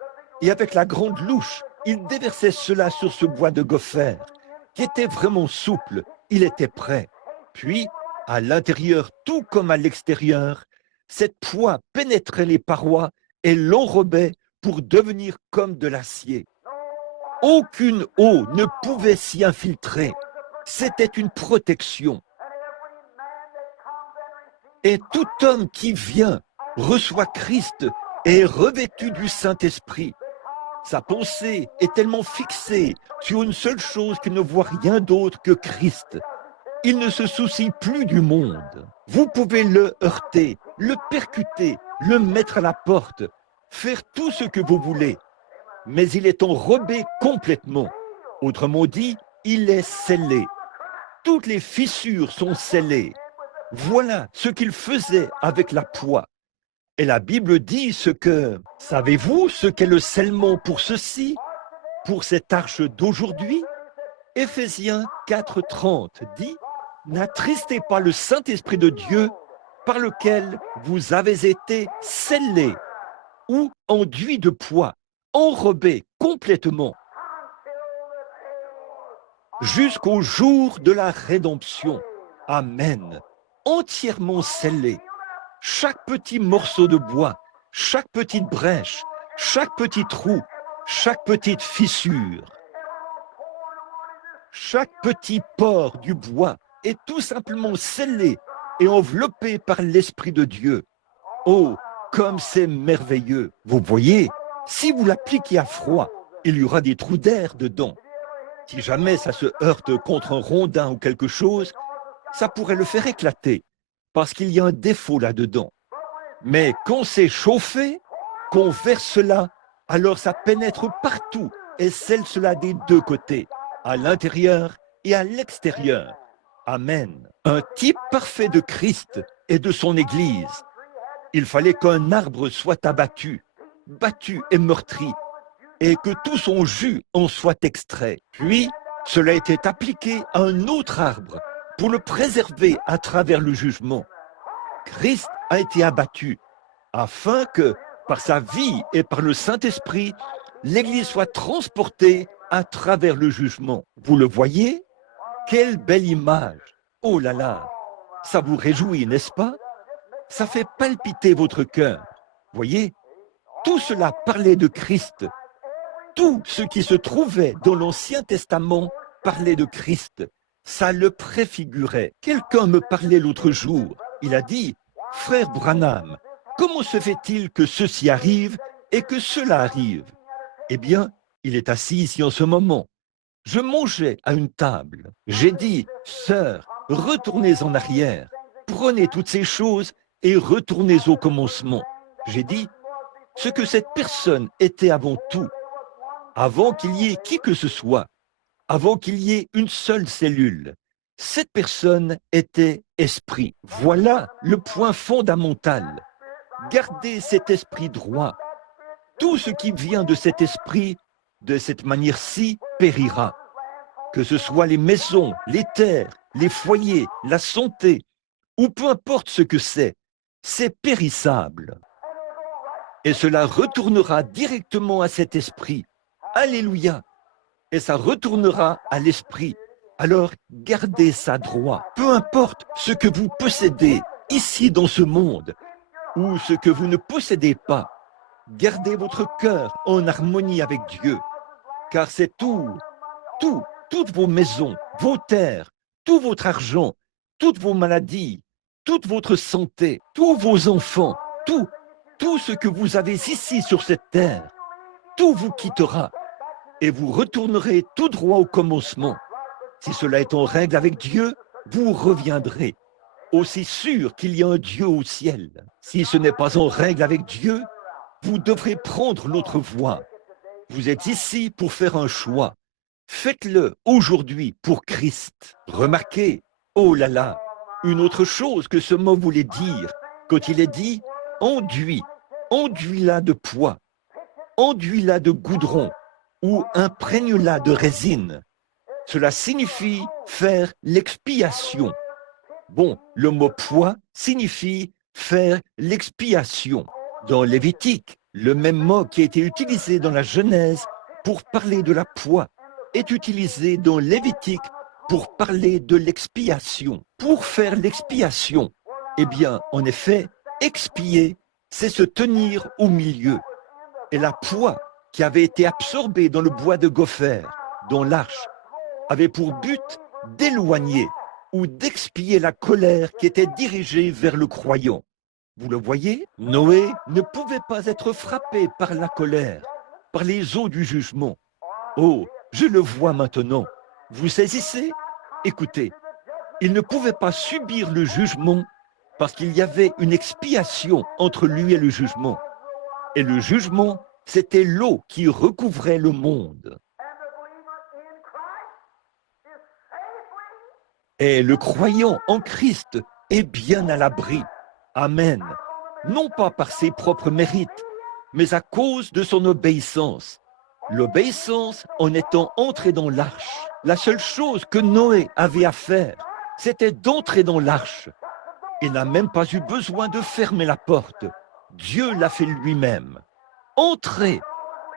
et avec la grande louche, il déversait cela sur ce bois de gopher, qui était vraiment souple. Il était prêt. Puis, à l'intérieur tout comme à l'extérieur, cette poix pénétrait les parois et l'enrobait pour devenir comme de l'acier. Aucune eau ne pouvait s'y infiltrer. C'était une protection. Et tout homme qui vient reçoit Christ et est revêtu du Saint-Esprit. Sa pensée est tellement fixée sur une seule chose qu'il ne voit rien d'autre que Christ. Il ne se soucie plus du monde. Vous pouvez le heurter, le percuter, le mettre à la porte, faire tout ce que vous voulez. Mais il est enrobé complètement. Autrement dit, il est scellé. Toutes les fissures sont scellées. Voilà ce qu'il faisait avec la poix. Et la Bible dit ce que... Savez-vous ce qu'est le scellement pour ceci, pour cette arche d'aujourd'hui? Éphésiens 4:30 dit « N'attristez pas le Saint-Esprit de Dieu par lequel vous avez été scellés ou enduits de poix, enrobés complètement jusqu'au jour de la rédemption. Amen. Entièrement scellés. Chaque petit morceau de bois, chaque petite brèche, chaque petit trou, chaque petite fissure, chaque petit pore du bois est tout simplement scellé et enveloppé par l'Esprit de Dieu. Oh, comme c'est merveilleux. Vous voyez, si vous l'appliquez à froid, il y aura des trous d'air dedans. Si jamais ça se heurte contre un rondin ou quelque chose, ça pourrait le faire éclater, parce qu'il y a un défaut là-dedans. Mais quand c'est chauffé, qu'on verse cela, alors ça pénètre partout et scelle cela des deux côtés, à l'intérieur et à l'extérieur. Amen. Un type parfait de Christ et de son Église. Il fallait qu'un arbre soit abattu, battu et meurtri, et que tout son jus en soit extrait. Puis, cela était appliqué à un autre arbre pour le préserver à travers le jugement. Christ a été abattu afin que, par sa vie et par le Saint-Esprit, l'Église soit transportée à travers le jugement. Vous le voyez? Quelle belle image! Oh là là! Ça vous réjouit, n'est-ce pas? Ça fait palpiter votre cœur. Voyez? Tout cela parlait de Christ. Tout ce qui se trouvait dans l'Ancien Testament parlait de Christ. Ça le préfigurait. Quelqu'un me parlait l'autre jour. Il a dit, « Frère Branham, comment se fait-il que ceci arrive et que cela arrive ?» Eh bien, il est assis ici en ce moment. Je mangeais à une table. J'ai dit, « Sœur, retournez en arrière. Prenez toutes ces choses et retournez au commencement. » J'ai dit, ce que cette personne était avant tout, avant qu'il y ait qui que ce soit, avant qu'il y ait une seule cellule. Cette personne était esprit. Voilà le point fondamental. Gardez cet esprit droit. Tout ce qui vient de cet esprit, de cette manière-ci, périra. Que ce soit les maisons, les terres, les foyers, la santé, ou peu importe ce que c'est périssable. Et cela retournera directement à cet esprit. Alléluia. Et ça retournera à l'esprit. Alors, gardez ça droit. Peu importe ce que vous possédez ici dans ce monde, ou ce que vous ne possédez pas, gardez votre cœur en harmonie avec Dieu. Car c'est toutes vos maisons, vos terres, tout votre argent, toutes vos maladies, toute votre santé, tous vos enfants, tout ce que vous avez ici sur cette terre, tout vous quittera et vous retournerez tout droit au commencement. Si cela est en règle avec Dieu, vous reviendrez, aussi sûr qu'il y a un Dieu au ciel. Si ce n'est pas en règle avec Dieu, vous devrez prendre l'autre voie. Vous êtes ici pour faire un choix. Faites-le aujourd'hui pour Christ. Remarquez, oh là là, une autre chose que ce mot voulait dire, quand il est dit « enduit », enduis-la de poids, enduis-la de goudron ou imprègne-la de résine. Cela signifie faire l'expiation. Bon, le mot poids signifie faire l'expiation. Dans Lévitique, le même mot qui a été utilisé dans la Genèse pour parler de la poix est utilisé dans Lévitique pour parler de l'expiation. Pour faire l'expiation, eh bien, en effet, expier, c'est se tenir au milieu. Et la poix qui avait été absorbée dans le bois de gopher, dans l'arche, avait pour but d'éloigner ou d'expier la colère qui était dirigée vers le croyant. Vous le voyez, Noé ne pouvait pas être frappé par la colère, par les eaux du jugement. Oh, je le vois maintenant. Vous saisissez? Écoutez, il ne pouvait pas subir le jugement parce qu'il y avait une expiation entre lui et le jugement. Et le jugement, c'était l'eau qui recouvrait le monde. Et le croyant en Christ est bien à l'abri. Amen. Non pas par ses propres mérites, mais à cause de son obéissance. L'obéissance en étant entré dans l'arche. La seule chose que Noé avait à faire, c'était d'entrer dans l'arche. Il n'a même pas eu besoin de fermer la porte. Dieu l'a fait lui-même. Entrez.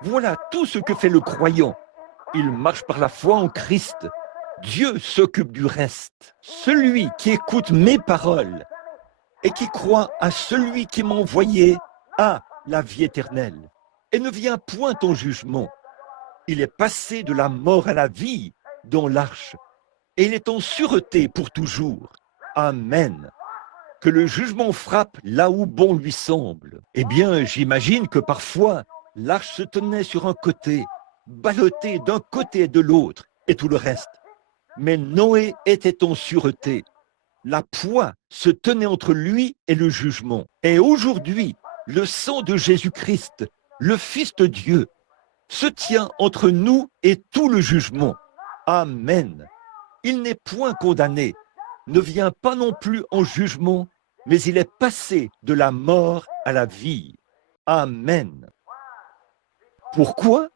Voilà tout ce que fait le croyant. Il marche par la foi en Christ. Dieu s'occupe du reste. Celui qui écoute mes paroles et qui croit à celui qui m'a envoyé a la vie éternelle et ne vient point en jugement. Il est passé de la mort à la vie dans l'arche et il est en sûreté pour toujours. Amen. que le jugement frappe là où bon lui semble. Eh bien, j'imagine que parfois, l'arche se tenait sur un côté, ballottée d'un côté et de l'autre, et tout le reste. Mais Noé était en sûreté. La poix se tenait entre lui et le jugement. Et aujourd'hui, le sang de Jésus-Christ, le Fils de Dieu, se tient entre nous et tout le jugement. Amen. Il n'est point condamné, ne vient pas non plus en jugement, mais il est passé de la mort à la vie. Amen. Pourquoi?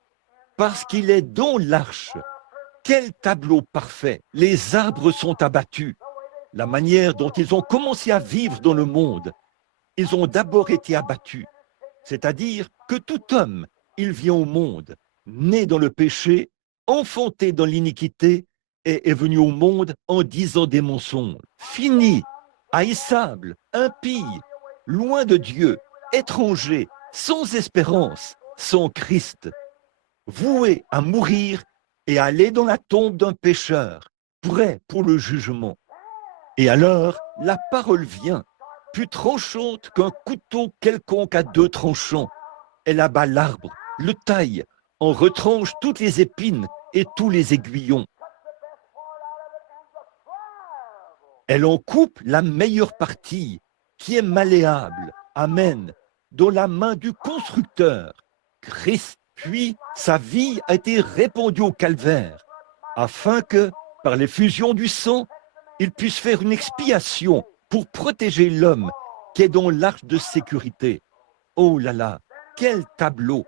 Parce qu'il est dans l'arche. Quel tableau parfait! Les arbres sont abattus. La manière dont ils ont commencé à vivre dans le monde, ils ont d'abord été abattus. C'est-à-dire que tout homme, il vient au monde, né dans le péché, enfanté dans l'iniquité, et est venu au monde en disant des mensonges. Fini, haïssable, impie, loin de Dieu, étranger, sans espérance, sans Christ, voué à mourir et à aller dans la tombe d'un pécheur, prêt pour le jugement. Et alors, la parole vient, plus tranchante qu'un couteau quelconque à deux tranchants. Elle abat l'arbre, le taille, en retranche toutes les épines et tous les aiguillons. Elle en coupe la meilleure partie, qui est malléable, amen, dans la main du constructeur, Christ. Puis sa vie a été répandue au calvaire, afin que, par l'effusion du sang, il puisse faire une expiation pour protéger l'homme qui est dans l'arche de sécurité. Oh là là, quel tableau!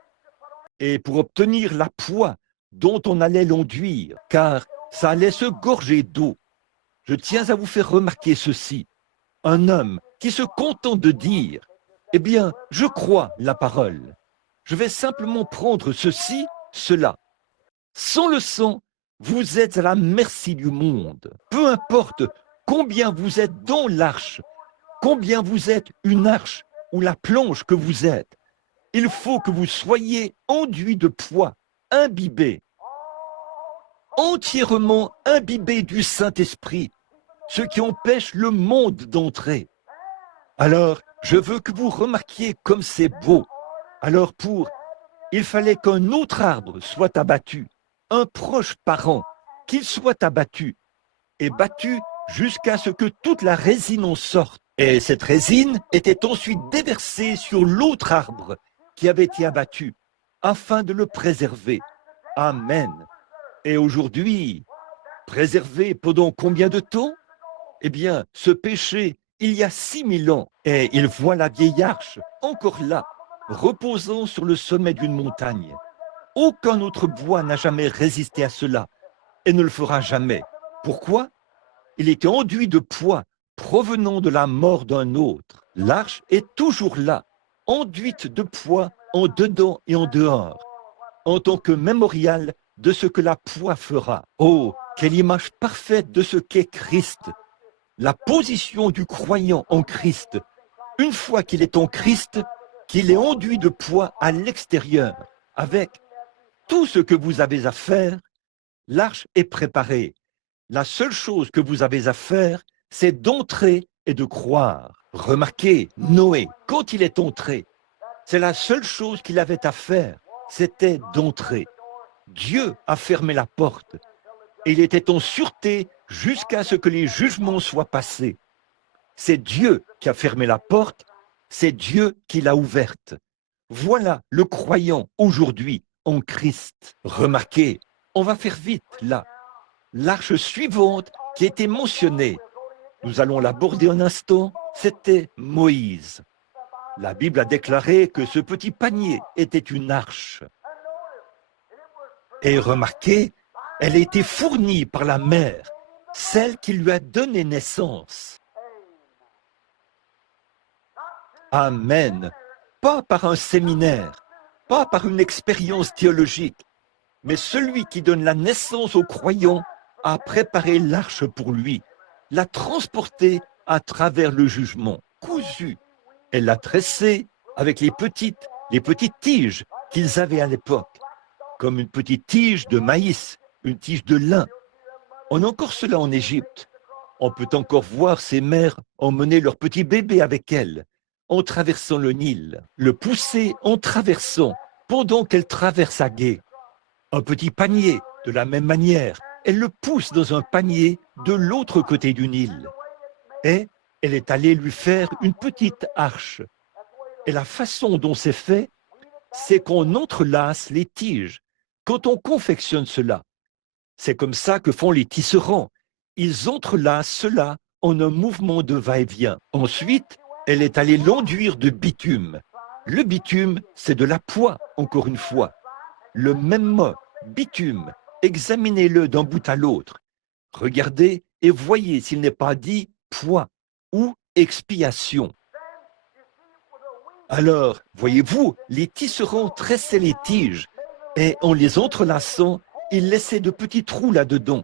Et pour obtenir la poix dont on allait l'enduire, car ça allait se gorger d'eau, je tiens à vous faire remarquer ceci. Un homme qui se contente de dire « Eh bien, je crois la parole. Je vais simplement prendre ceci, cela. » Sans le sang, vous êtes à la merci du monde. Peu importe combien vous êtes dans l'arche, combien vous êtes une arche ou la planche que vous êtes, il faut que vous soyez enduit de poids, imbibé, entièrement imbibé du Saint-Esprit, ce qui empêche le monde d'entrer. Alors, je veux que vous remarquiez comme c'est beau. Alors il fallait qu'un autre arbre soit abattu, un proche parent, qu'il soit abattu, et battu jusqu'à ce que toute la résine en sorte. Et cette résine était ensuite déversée sur l'autre arbre qui avait été abattu, afin de le préserver. Amen. Et aujourd'hui, préservé pendant combien de temps? Eh bien, ce péché, il y a 6000 ans, et il voit la vieille arche, encore là, reposant sur le sommet d'une montagne. Aucun autre bois n'a jamais résisté à cela, et ne le fera jamais. Pourquoi? Il était enduit de poids provenant de la mort d'un autre. L'arche est toujours là, enduite de poids en dedans et en dehors, en tant que mémorial de ce que la poix fera. Oh, quelle image parfaite de ce qu'est Christ! La position du croyant en Christ, une fois qu'il est en Christ, qu'il est enduit de poids à l'extérieur, avec tout ce que vous avez à faire, l'arche est préparée. La seule chose que vous avez à faire, c'est d'entrer et de croire. Remarquez, Noé, quand il est entré, c'est la seule chose qu'il avait à faire, c'était d'entrer. Dieu a fermé la porte et il était en sûreté jusqu'à ce que les jugements soient passés. C'est Dieu qui a fermé la porte, c'est Dieu qui l'a ouverte. Voilà le croyant aujourd'hui en Christ. Remarquez, on va faire vite là. L'arche suivante qui a été mentionnée, nous allons l'aborder un instant, c'était Moïse. La Bible a déclaré que ce petit panier était une arche. Et remarquez, elle a été fournie par la mère, celle qui lui a donné naissance. Amen. Pas par un séminaire, pas par une expérience théologique, mais celui qui donne la naissance aux croyants a préparé l'arche pour lui, l'a transportée à travers le jugement, cousue. Elle l'a tressée avec les petites tiges qu'ils avaient à l'époque, comme une petite tige de maïs, une tige de lin. On a encore cela en Égypte. On peut encore voir ces mères emmener leur petit bébé avec elles, en traversant le Nil, le pousser en traversant, pendant qu'elle traverse à gué. Un petit panier, de la même manière, elle le pousse dans un panier de l'autre côté du Nil. Et elle est allée lui faire une petite arche. Et la façon dont c'est fait, c'est qu'on entrelace les tiges quand on confectionne cela. C'est comme ça que font les tisserands. Ils entrelacent cela en un mouvement de va-et-vient. Ensuite, elle est allée l'enduire de bitume. Le bitume, c'est de la poix, encore une fois. Le même mot, bitume, examinez-le d'un bout à l'autre. Regardez et voyez s'il n'est pas dit poids ou expiation. Alors, voyez-vous, les tisserands tressaient les tiges et en les entrelaçant, ils laissaient de petits trous là-dedans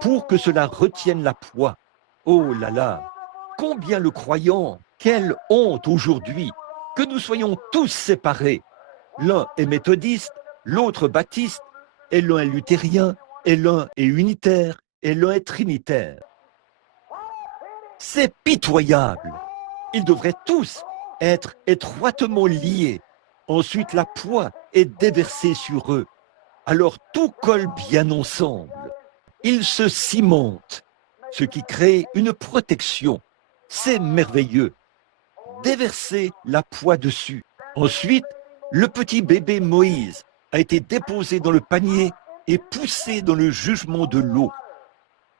pour que cela retienne la poix. Oh là là, combien le croyant, quelle honte aujourd'hui que nous soyons tous séparés. L'un est méthodiste, l'autre baptiste, et l'un est luthérien, et l'un est unitaire, et l'un est trinitaire. C'est pitoyable. Ils devraient tous être étroitement liés. Ensuite, la poix est déversée sur eux. Alors tout colle bien ensemble. Ils se cimentent, ce qui crée une protection. C'est merveilleux. Déverser la poix dessus. Ensuite, le petit bébé Moïse a été déposé dans le panier et poussé dans le jugement de l'eau.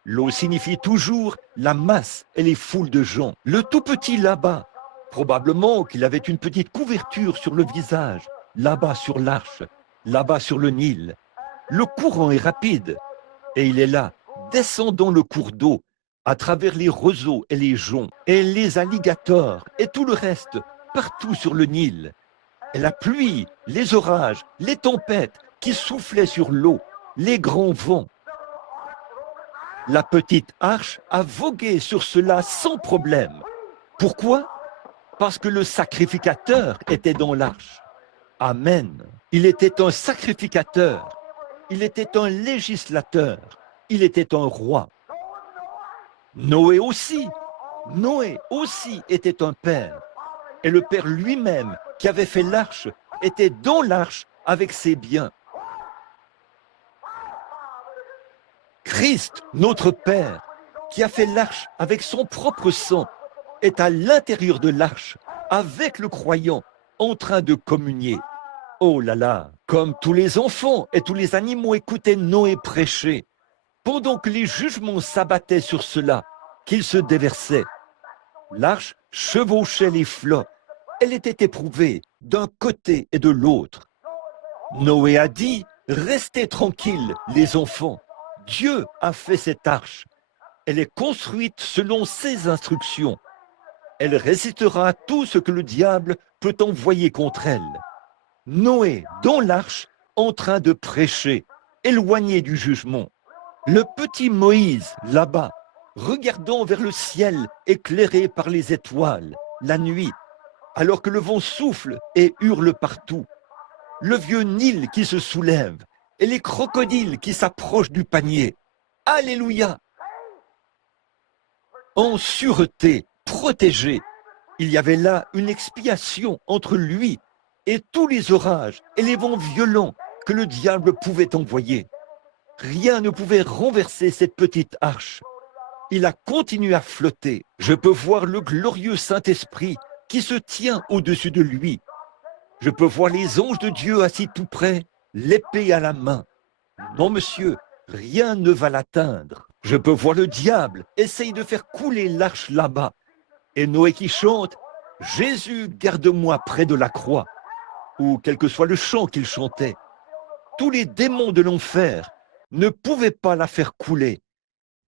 L'eau signifie toujours la masse et les foules de gens. Le tout petit là-bas, probablement qu'il avait une petite couverture sur le visage, là-bas sur l'arche, là-bas sur le Nil. Le courant est rapide et il est là, descendant le cours d'eau, à travers les roseaux et les joncs, et les alligators et tout le reste, partout sur le Nil. Et la pluie, les orages, les tempêtes qui soufflaient sur l'eau, les grands vents. La petite arche a vogué sur cela sans problème. Pourquoi? Parce que le sacrificateur était dans l'arche. Amen. Il était un sacrificateur. Il était un législateur. Il était un roi. Noé aussi. Noé aussi était un père. Et le père lui-même, qui avait fait l'arche, était dans l'arche avec ses biens. Christ, notre Père, qui a fait l'arche avec son propre sang, est à l'intérieur de l'arche, avec le croyant, en train de communier. Oh là là, comme tous les enfants et tous les animaux écoutaient Noé prêcher, pendant que les jugements s'abattaient sur cela, qu'ils se déversaient. L'arche chevauchait les flots. Elle était éprouvée d'un côté et de l'autre. Noé a dit, restez tranquilles, les enfants. Dieu a fait cette arche. Elle est construite selon ses instructions. Elle résistera à tout ce que le diable peut envoyer contre elle. Noé, dans l'arche, en train de prêcher, éloigné du jugement. Le petit Moïse, là-bas, regardant vers le ciel éclairé par les étoiles, la nuit, alors que le vent souffle et hurle partout. Le vieux Nil qui se soulève et les crocodiles qui s'approchent du panier. Alléluia! En sûreté, protégé, il y avait là une expiation entre lui et tous les orages et les vents violents que le diable pouvait envoyer. Rien ne pouvait renverser cette petite arche. Il a continué à flotter. Je peux voir le glorieux Saint-Esprit qui se tient au-dessus de lui. Je peux voir les anges de Dieu assis tout près, l'épée à la main. Non, monsieur, rien ne va l'atteindre. Je peux voir le diable essaye de faire couler l'arche là-bas. Et Noé qui chante « Jésus, garde-moi près de la croix » ou quel que soit le chant qu'il chantait. Tous les démons de l'enfer ne pouvaient pas la faire couler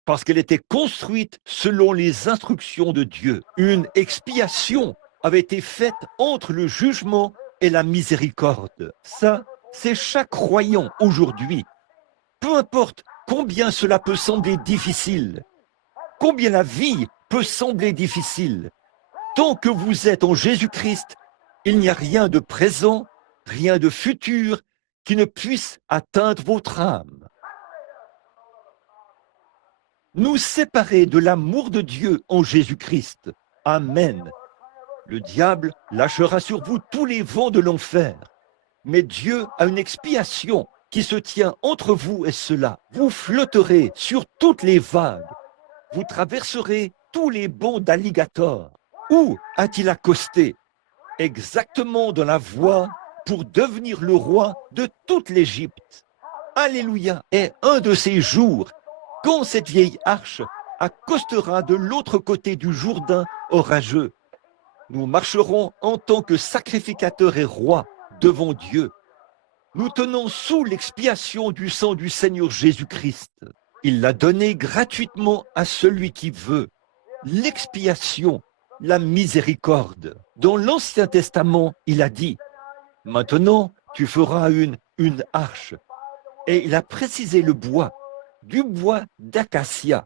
parce qu'elle était construite selon les instructions de Dieu. Une expiation avait été faite entre le jugement et la miséricorde. Ça, c'est chaque croyant aujourd'hui. Peu importe combien cela peut sembler difficile, combien la vie peut sembler difficile, tant que vous êtes en Jésus-Christ, il n'y a rien de présent, rien de futur qui ne puisse atteindre votre âme. nous séparer de l'amour de Dieu en Jésus-Christ. Amen. Le diable lâchera sur vous tous les vents de l'enfer. Mais Dieu a une expiation qui se tient entre vous et cela. Vous flotterez sur toutes les vagues. Vous traverserez tous les bonds d'alligator. Où a-t-il accosté? Exactement dans la voie pour devenir le roi de toute l'Égypte. Alléluia. Et un de ces jours, quand cette vieille arche accostera de l'autre côté du Jourdain orageux, nous marcherons en tant que sacrificateurs et rois devant Dieu. Nous tenons sous l'expiation du sang du Seigneur Jésus-Christ. Il l'a donné gratuitement à celui qui veut. L'expiation, la miséricorde. Dans l'Ancien Testament, il a dit, « Maintenant, tu feras une arche. » Et il a précisé le bois, du bois d'acacia,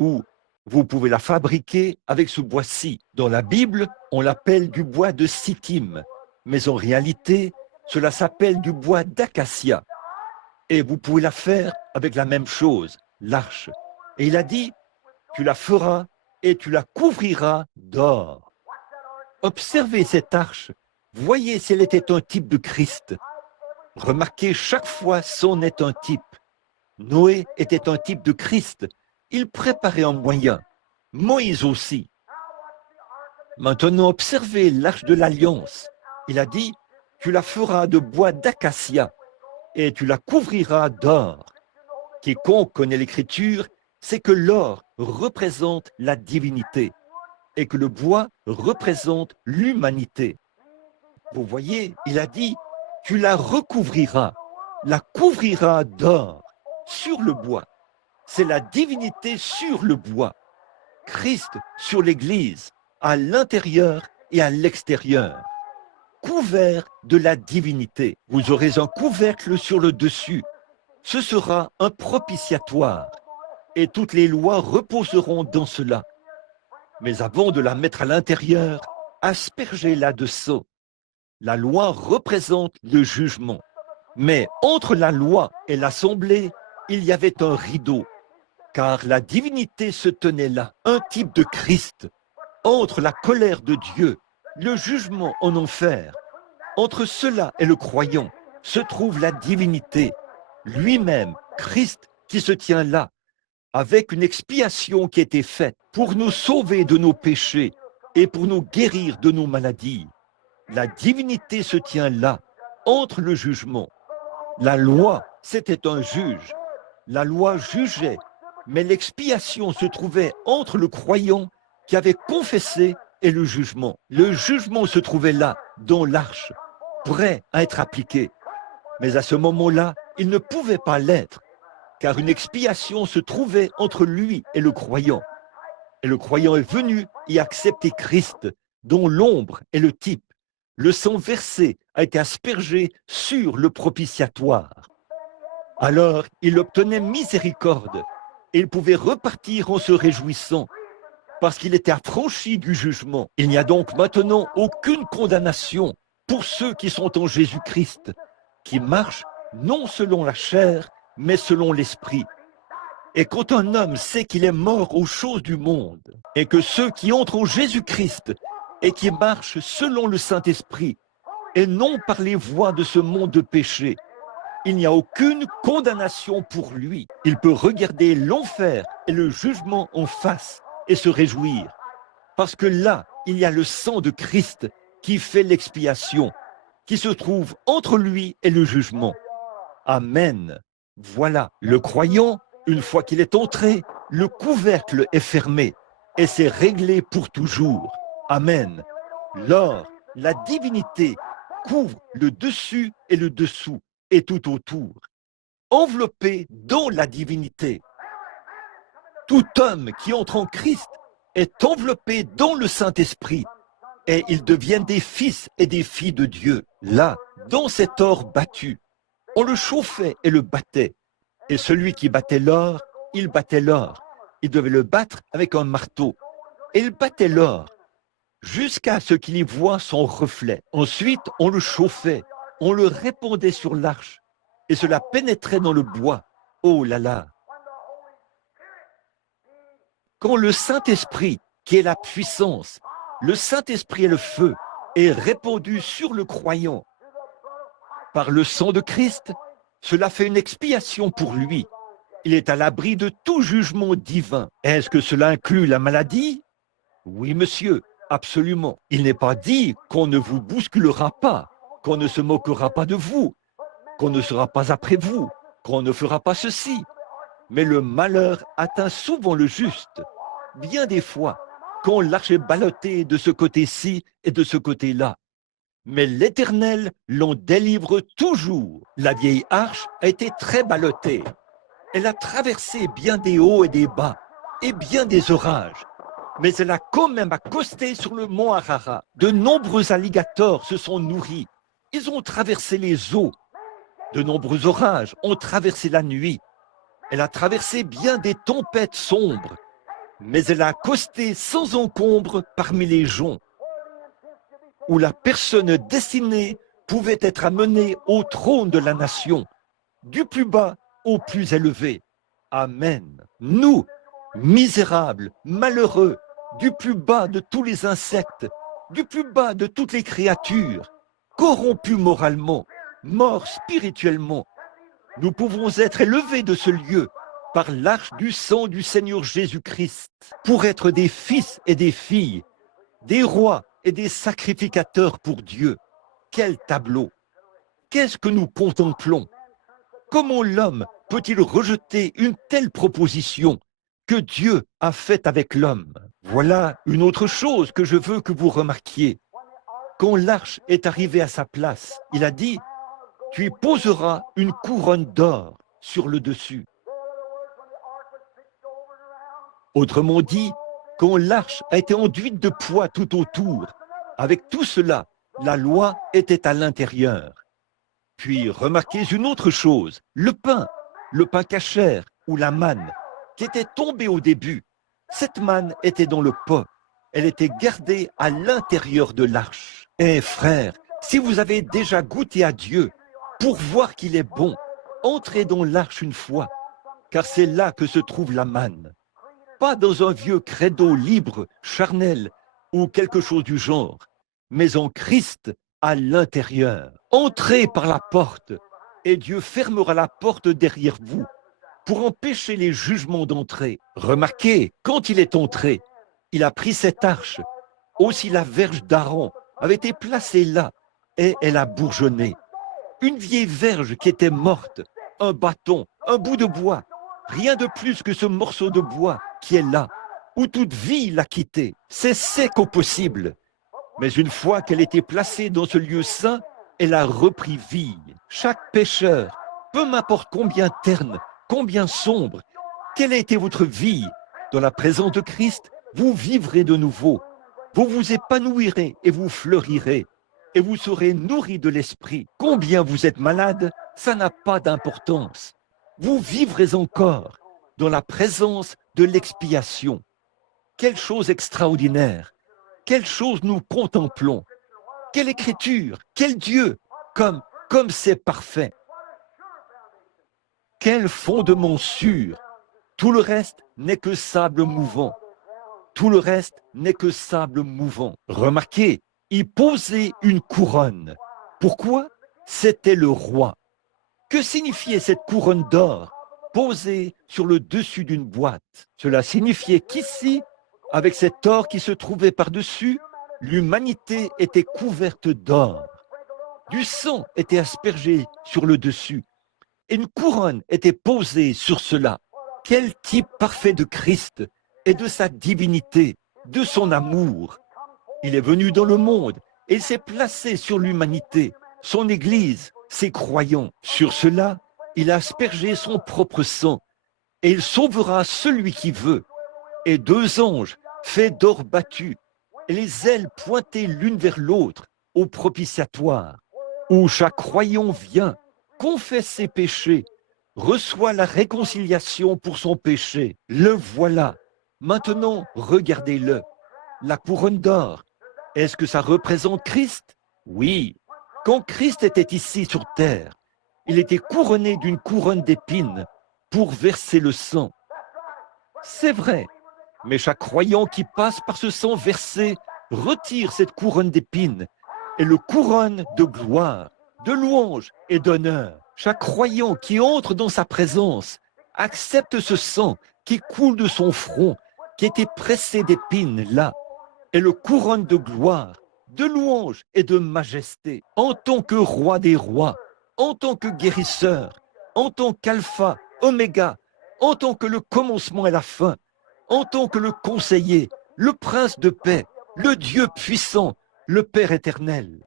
ou vous pouvez la fabriquer avec ce bois-ci. Dans la Bible, on l'appelle du bois de sittim, mais en réalité, cela s'appelle du bois d'acacia. Et vous pouvez la faire avec la même chose, l'arche. Et il a dit, tu la feras et tu la couvriras d'or. Observez cette arche, voyez si elle était un type de Christ. Remarquez, chaque fois, c'en est un type. Noé était un type de Christ. Il préparait un moyen. Moïse aussi. Maintenant, observez l'arche de l'Alliance. Il a dit, tu la feras de bois d'acacia et tu la couvriras d'or. Quiconque connaît l'Écriture sait que l'or représente la divinité et que le bois représente l'humanité. Vous voyez, il a dit, tu la recouvriras, la couvriras d'or sur le bois. C'est la divinité sur le bois. Christ sur l'Église, à l'intérieur et à l'extérieur. Couvert de la divinité. Vous aurez un couvercle sur le dessus. Ce sera un propitiatoire. Et toutes les lois reposeront dans cela. Mais avant de la mettre à l'intérieur, aspergez-la de sceau. La loi représente le jugement. Mais entre la loi et l'assemblée, il y avait un rideau. Car la divinité se tenait là, un type de Christ. Entre la colère de Dieu, le jugement en enfer, entre cela et le croyant, se trouve la divinité, lui-même, Christ, qui se tient là, avec une expiation qui a été faite pour nous sauver de nos péchés et pour nous guérir de nos maladies. La divinité se tient là, entre le jugement. La loi, c'était un juge. La loi jugeait, mais l'expiation se trouvait entre le croyant qui avait confessé et le jugement. Le jugement se trouvait là, dans l'arche, prêt à être appliqué. Mais à ce moment-là, il ne pouvait pas l'être, car une expiation se trouvait entre lui et le croyant. Et le croyant est venu y accepter Christ, dont l'ombre est le type. Le sang versé a été aspergé sur le propitiatoire. Alors, il obtenait miséricorde et il pouvait repartir en se réjouissant parce qu'il était affranchi du jugement. Il n'y a donc maintenant aucune condamnation pour ceux qui sont en Jésus-Christ, qui marchent non selon la chair, mais selon l'esprit. Et quand un homme sait qu'il est mort aux choses du monde, et que ceux qui entrent en Jésus-Christ et qui marchent selon le Saint-Esprit, et non par les voies de ce monde de péché, il n'y a aucune condamnation pour lui. Il peut regarder l'enfer et le jugement en face et se réjouir. Parce que là, il y a le sang de Christ qui fait l'expiation, qui se trouve entre lui et le jugement. Amen. Voilà, le croyant, une fois qu'il est entré, le couvercle est fermé et c'est réglé pour toujours. Amen. L'or, la divinité, couvre le dessus et le dessous et tout autour, enveloppé dans la divinité. Tout homme qui entre en Christ est enveloppé dans le Saint-Esprit et ils deviennent des fils et des filles de Dieu. Là, dans cet or battu, on le chauffait et le battait. Et celui qui battait l'or, il battait l'or. Il devait le battre avec un marteau. Et il battait l'or jusqu'à ce qu'il y voie son reflet. Ensuite, on le chauffait, on le répandait sur l'arche et cela pénétrait dans le bois. Oh là là! Quand le Saint-Esprit, qui est la puissance, le Saint-Esprit est le feu, est répandu sur le croyant par le sang de Christ, cela fait une expiation pour lui. Il est à l'abri de tout jugement divin. Est-ce que cela inclut la maladie? Oui, monsieur, absolument. Il n'est pas dit qu'on ne vous bousculera pas, qu'on ne se moquera pas de vous, qu'on ne sera pas après vous, qu'on ne fera pas ceci. Mais le malheur atteint souvent le juste. Bien des fois, quand l'arche est ballottée de ce côté-ci et de ce côté-là. Mais l'Éternel l'en délivre toujours. La vieille arche a été très ballottée. Elle a traversé bien des hauts et des bas, et bien des orages. Mais elle a quand même accosté sur le mont Ararat. De nombreux alligators se sont nourris. Ils ont traversé les eaux. De nombreux orages ont traversé la nuit. Elle a traversé bien des tempêtes sombres. Mais elle a accosté sans encombre parmi les joncs, où la personne destinée pouvait être amenée au trône de la nation, du plus bas au plus élevé. Amen. Nous, misérables, malheureux, du plus bas de tous les insectes, du plus bas de toutes les créatures, corrompus moralement, morts spirituellement, nous pouvons être élevés de ce lieu par l'arche du sang du Seigneur Jésus-Christ, pour être des fils et des filles, des rois et des sacrificateurs pour Dieu. Quel tableau! Qu'est-ce que nous contemplons? Comment l'homme peut-il rejeter une telle proposition que Dieu a faite avec l'homme? Voilà une autre chose que je veux que vous remarquiez. Quand l'arche est arrivée à sa place, il a dit, « Tu y poseras une couronne d'or sur le dessus. » Autrement dit, quand l'arche a été enduite de poids tout autour, avec tout cela, la loi était à l'intérieur. Puis remarquez une autre chose, le pain cachère ou la manne, qui était tombée au début. Cette manne était dans le pot, elle était gardée à l'intérieur de l'arche. Eh frères, si vous avez déjà goûté à Dieu pour voir qu'il est bon, entrez dans l'arche une fois, car c'est là que se trouve la manne. Pas dans un vieux credo libre, charnel ou quelque chose du genre, mais en Christ à l'intérieur. Entrez par la porte et Dieu fermera la porte derrière vous pour empêcher les jugements d'entrer. Remarquez, quand il est entré, il a pris cette arche. Aussi la verge d'Aaron avait été placée là et elle a bourgeonné. Une vieille verge qui était morte, un bâton, un bout de bois, rien de plus que ce morceau de bois qui est là, où toute vie l'a quitté. C'est sec au possible. Mais une fois qu'elle était placée dans ce lieu saint, elle a repris vie. Chaque pécheur, peu m'importe combien terne, combien sombre, quelle a été votre vie, dans la présence de Christ, vous vivrez de nouveau. Vous vous épanouirez et vous fleurirez. Et vous serez nourris de l'esprit. Combien vous êtes malade, ça n'a pas d'importance. Vous vivrez encore dans la présence de l'expiation. Quelle chose extraordinaire! Quelle chose nous contemplons! Quelle écriture! Quel Dieu! Comme c'est parfait! Quel fondement sûr! Tout le reste n'est que sable mouvant. Tout le reste n'est que sable mouvant. Remarquez, il posait une couronne. Pourquoi? C'était le roi. Que signifiait cette couronne d'or posée sur le dessus d'une boîte? Cela signifiait qu'ici, avec cet or qui se trouvait par-dessus, l'humanité était couverte d'or. Du sang était aspergé sur le dessus. Et une couronne était posée sur cela. Quel type parfait de Christ et de sa divinité, de son amour! Il est venu dans le monde et il s'est placé sur l'humanité, son Église, ses croyants. Sur cela, il a aspergé son propre sang et il sauvera celui qui veut. Et deux anges, faits d'or battu, et les ailes pointées l'une vers l'autre au propitiatoire, où chaque croyant vient, confesse ses péchés, reçoit la réconciliation pour son péché. Le voilà. Maintenant, regardez-le. La couronne d'or, est-ce que ça représente Christ? Oui. Quand Christ était ici sur terre, il était couronné d'une couronne d'épines pour verser le sang. C'est vrai, Mais chaque croyant qui passe par ce sang versé retire cette couronne d'épines et le couronne de gloire, de louange et d'honneur. Chaque croyant qui entre dans sa présence accepte ce sang qui coule de son front, qui était pressé d'épines là, et le couronne de gloire, de louange et de majesté, en tant que roi des rois, en tant que guérisseur, en tant qu'alpha, oméga, en tant que le commencement et la fin, en tant que le conseiller, le prince de paix, le Dieu puissant, le Père éternel.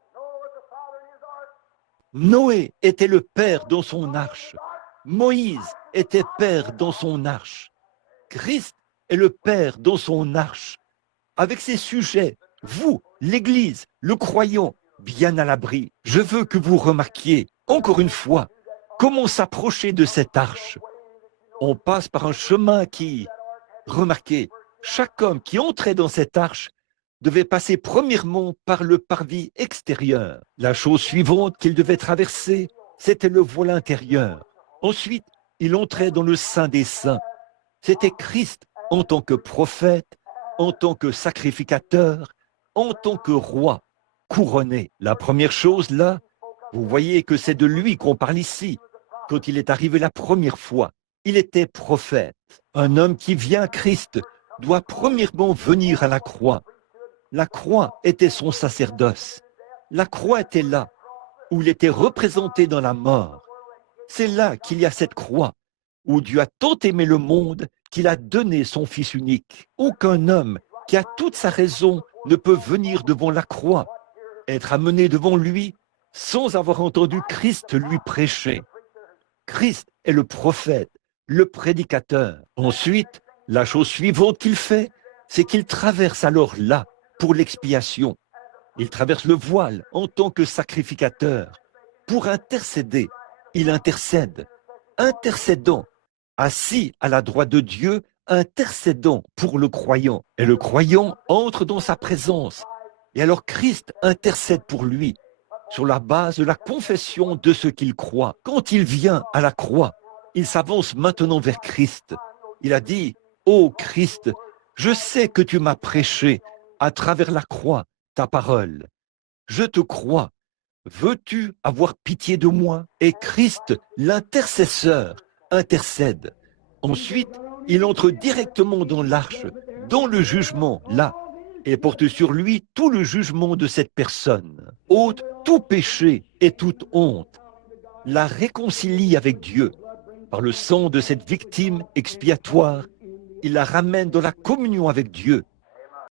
Noé était le père dans son arche. Moïse était père dans son arche. Christ est le père dans son arche. Avec ses sujets, vous, l'Église, le croyant, bien à l'abri. Je veux que vous remarquiez, encore une fois, comment s'approcher de cette arche. On passe par un chemin qui, remarquez, chaque homme qui entrait dans cette arche devait passer premièrement par le parvis extérieur. La chose suivante qu'il devait traverser, c'était le voile intérieur. Ensuite, il entrait dans le Saint des Saints. C'était Christ en tant que prophète, en tant que sacrificateur, en tant que roi, couronné. La première chose là, vous voyez que c'est de lui qu'on parle ici. Quand il est arrivé la première fois, il était prophète. Un homme qui vient à Christ doit premièrement venir à la croix. La croix était son sacerdoce. La croix était là, où il était représenté dans la mort. C'est là qu'il y a cette croix, où Dieu a tant aimé le monde qu'il a donné son Fils unique. Aucun homme qui a toute sa raison ne peut venir devant la croix, être amené devant lui sans avoir entendu Christ lui prêcher. Christ est le prophète, le prédicateur. Ensuite, la chose suivante qu'il fait, c'est qu'il traverse alors là, pour l'expiation. Il traverse le voile en tant que sacrificateur. Pour intercéder, il intercède, intercédant, assis à la droite de Dieu, intercédant pour le croyant. Et le croyant entre dans sa présence. Et alors Christ intercède pour lui, sur la base de la confession de ce qu'il croit. Quand il vient à la croix, il s'avance maintenant vers Christ. Il a dit, « Ô Christ, je sais que tu m'as prêché à travers la croix ta parole. Je te crois. Veux-tu avoir pitié de moi ?» Et Christ, l'intercesseur, intercède. Ensuite, il entre directement dans l'arche, dans le jugement, là, et porte sur lui tout le jugement de cette personne. Ôte tout péché et toute honte. La réconcilie avec Dieu. Par le sang de cette victime expiatoire, il la ramène dans la communion avec Dieu.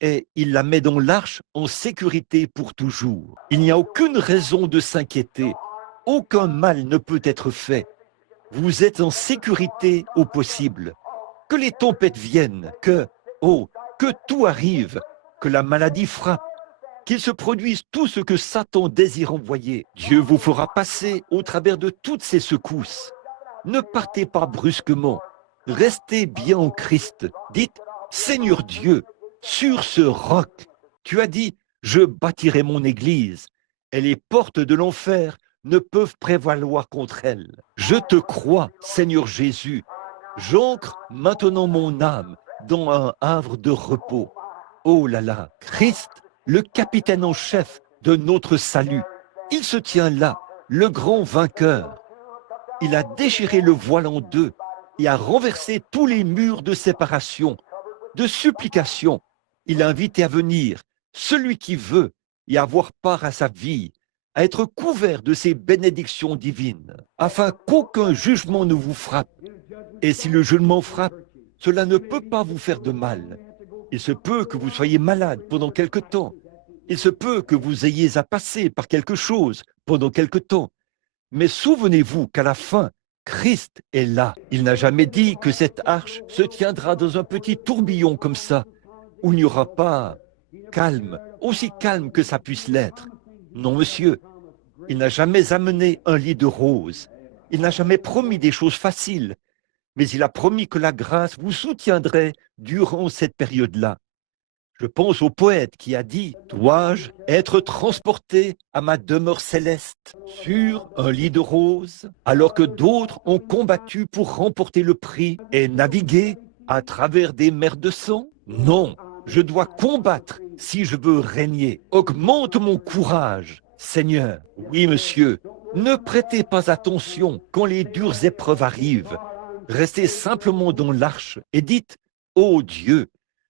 Et il la met dans l'arche en sécurité pour toujours. Il n'y a aucune raison de s'inquiéter. Aucun mal ne peut être fait. Vous êtes en sécurité au possible. Que les tempêtes viennent, que tout arrive, que la maladie frappe, qu'il se produise tout ce que Satan désire envoyer. Dieu vous fera passer au travers de toutes ces secousses. Ne partez pas brusquement. Restez bien en Christ. Dites, Seigneur Dieu, sur ce roc, tu as dit, je bâtirai mon église, et les portes de l'enfer ne peuvent prévaloir contre elle. Je te crois, Seigneur Jésus. J'ancre maintenant mon âme dans un havre de repos. Oh là là, Christ, le capitaine en chef de notre salut, il se tient là, le grand vainqueur. Il a déchiré le voile en deux et a renversé tous les murs de séparation, de supplication. Il a invité à venir celui qui veut y avoir part à sa vie, à être couvert de ses bénédictions divines, afin qu'aucun jugement ne vous frappe. Et si le jugement frappe, cela ne peut pas vous faire de mal. Il se peut que vous soyez malade pendant quelque temps. Il se peut que vous ayez à passer par quelque chose pendant quelque temps. Mais souvenez-vous qu'à la fin, Christ est là. Il n'a jamais dit que cette arche se tiendra dans un petit tourbillon comme ça, où il n'y aura pas calme, aussi calme que ça puisse l'être. Non, monsieur, il n'a jamais amené un lit de roses. Il n'a jamais promis des choses faciles. Mais il a promis que la grâce vous soutiendrait durant cette période-là. Je pense au poète qui a dit « Dois-je être transporté à ma demeure céleste sur un lit de roses, alors que d'autres ont combattu pour remporter le prix et navigué à travers des mers de sang ?» Non, je dois combattre si je veux régner. Augmente mon courage, Seigneur. Oui, monsieur, ne prêtez pas attention quand les dures épreuves arrivent. Restez simplement dans l'arche et dites, ô Dieu,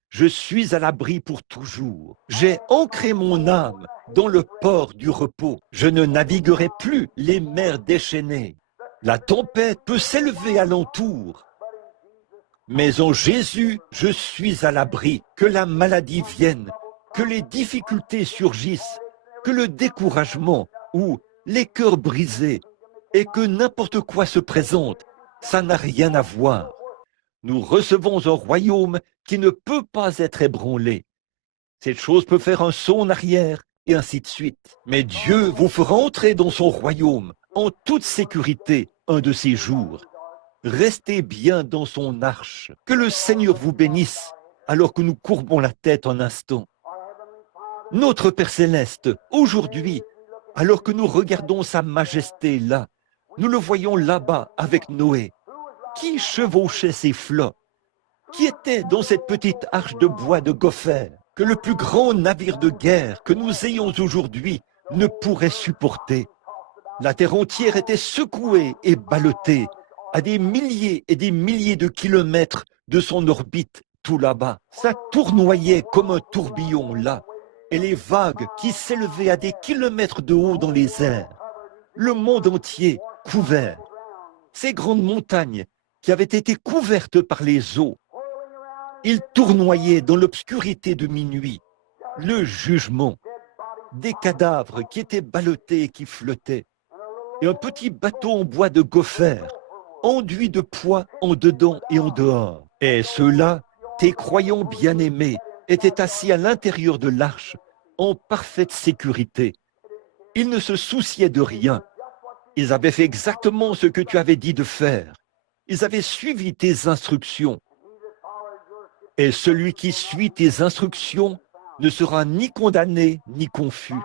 je suis à l'abri pour toujours. J'ai ancré mon âme dans le port du repos. Je ne naviguerai plus les mers déchaînées. La tempête peut s'élever alentour, mais en Jésus, je suis à l'abri. Que la maladie vienne, que les difficultés surgissent, que le découragement ou les cœurs brisés et que n'importe quoi se présente, ça n'a rien à voir. Nous recevons un royaume qui ne peut pas être ébranlé. Cette chose peut faire un saut en arrière et ainsi de suite. Mais Dieu vous fera entrer dans son royaume en toute sécurité un de ces jours. Restez bien dans son arche. Que le Seigneur vous bénisse alors que nous courbons la tête un instant. Notre Père Céleste, aujourd'hui, alors que nous regardons sa majesté là, nous le voyons là-bas avec Noé. Qui chevauchait ces flots? Qui était dans cette petite arche de bois de Gopher que le plus grand navire de guerre que nous ayons aujourd'hui ne pourrait supporter? La terre entière était secouée et ballottée à des milliers et des milliers de kilomètres de son orbite tout là-bas. Ça tournoyait comme un tourbillon là, et les vagues qui s'élevaient à des kilomètres de haut dans les airs. Le monde entier couvert. Ces grandes montagnes qui avaient été couvertes par les eaux, ils tournoyaient dans l'obscurité de minuit. Le jugement, des cadavres qui étaient ballottés et qui flottaient, et un petit bateau en bois de Gopher, enduit de poids en dedans et en dehors. Et ceux-là, tes croyants bien-aimés, étaient assis à l'intérieur de l'arche, en parfaite sécurité. Ils ne se souciaient de rien. Ils avaient fait exactement ce que tu avais dit de faire. Ils avaient suivi tes instructions. Et celui qui suit tes instructions ne sera ni condamné ni confus.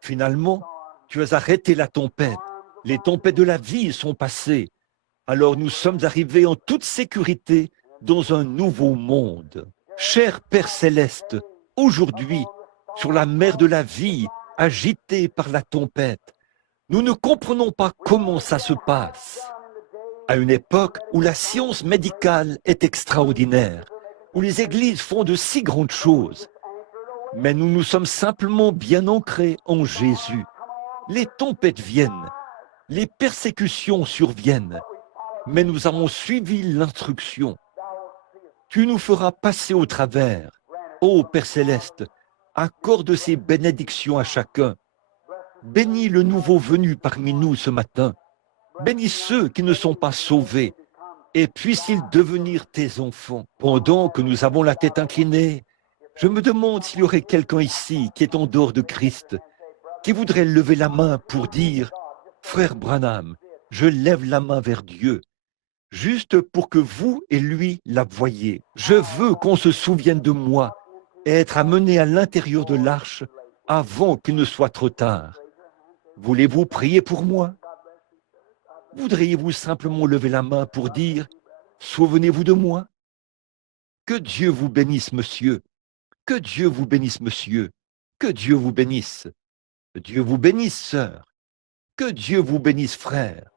Finalement, tu as arrêté la tempête. Les tempêtes de la vie sont passées. Alors nous sommes arrivés en toute sécurité dans un nouveau monde. Cher Père Céleste, aujourd'hui, sur la mer de la vie, agitée par la tempête, nous ne comprenons pas comment ça se passe. À une époque où la science médicale est extraordinaire, où les églises font de si grandes choses, mais nous nous sommes simplement bien ancrés en Jésus. Les tempêtes viennent, les persécutions surviennent, mais nous avons suivi l'instruction. Tu nous feras passer au travers. Ô Père Céleste, accorde ces bénédictions à chacun. Bénis le nouveau venu parmi nous ce matin. Bénis ceux qui ne sont pas sauvés. Et puissent-ils devenir tes enfants. Pendant que nous avons la tête inclinée, je me demande s'il y aurait quelqu'un ici qui est en dehors de Christ, qui voudrait lever la main pour dire « Frère Branham, je lève la main vers Dieu ». Juste pour que vous et lui la voyiez. Je veux qu'on se souvienne de moi et être amené à l'intérieur de l'arche avant qu'il ne soit trop tard. Voulez-vous prier pour moi? Voudriez-vous simplement lever la main pour dire « Souvenez-vous de moi » ? Que Dieu vous bénisse, monsieur. Que Dieu vous bénisse, monsieur. Que Dieu vous bénisse. Dieu vous bénisse, sœur. Que Dieu vous bénisse, frère.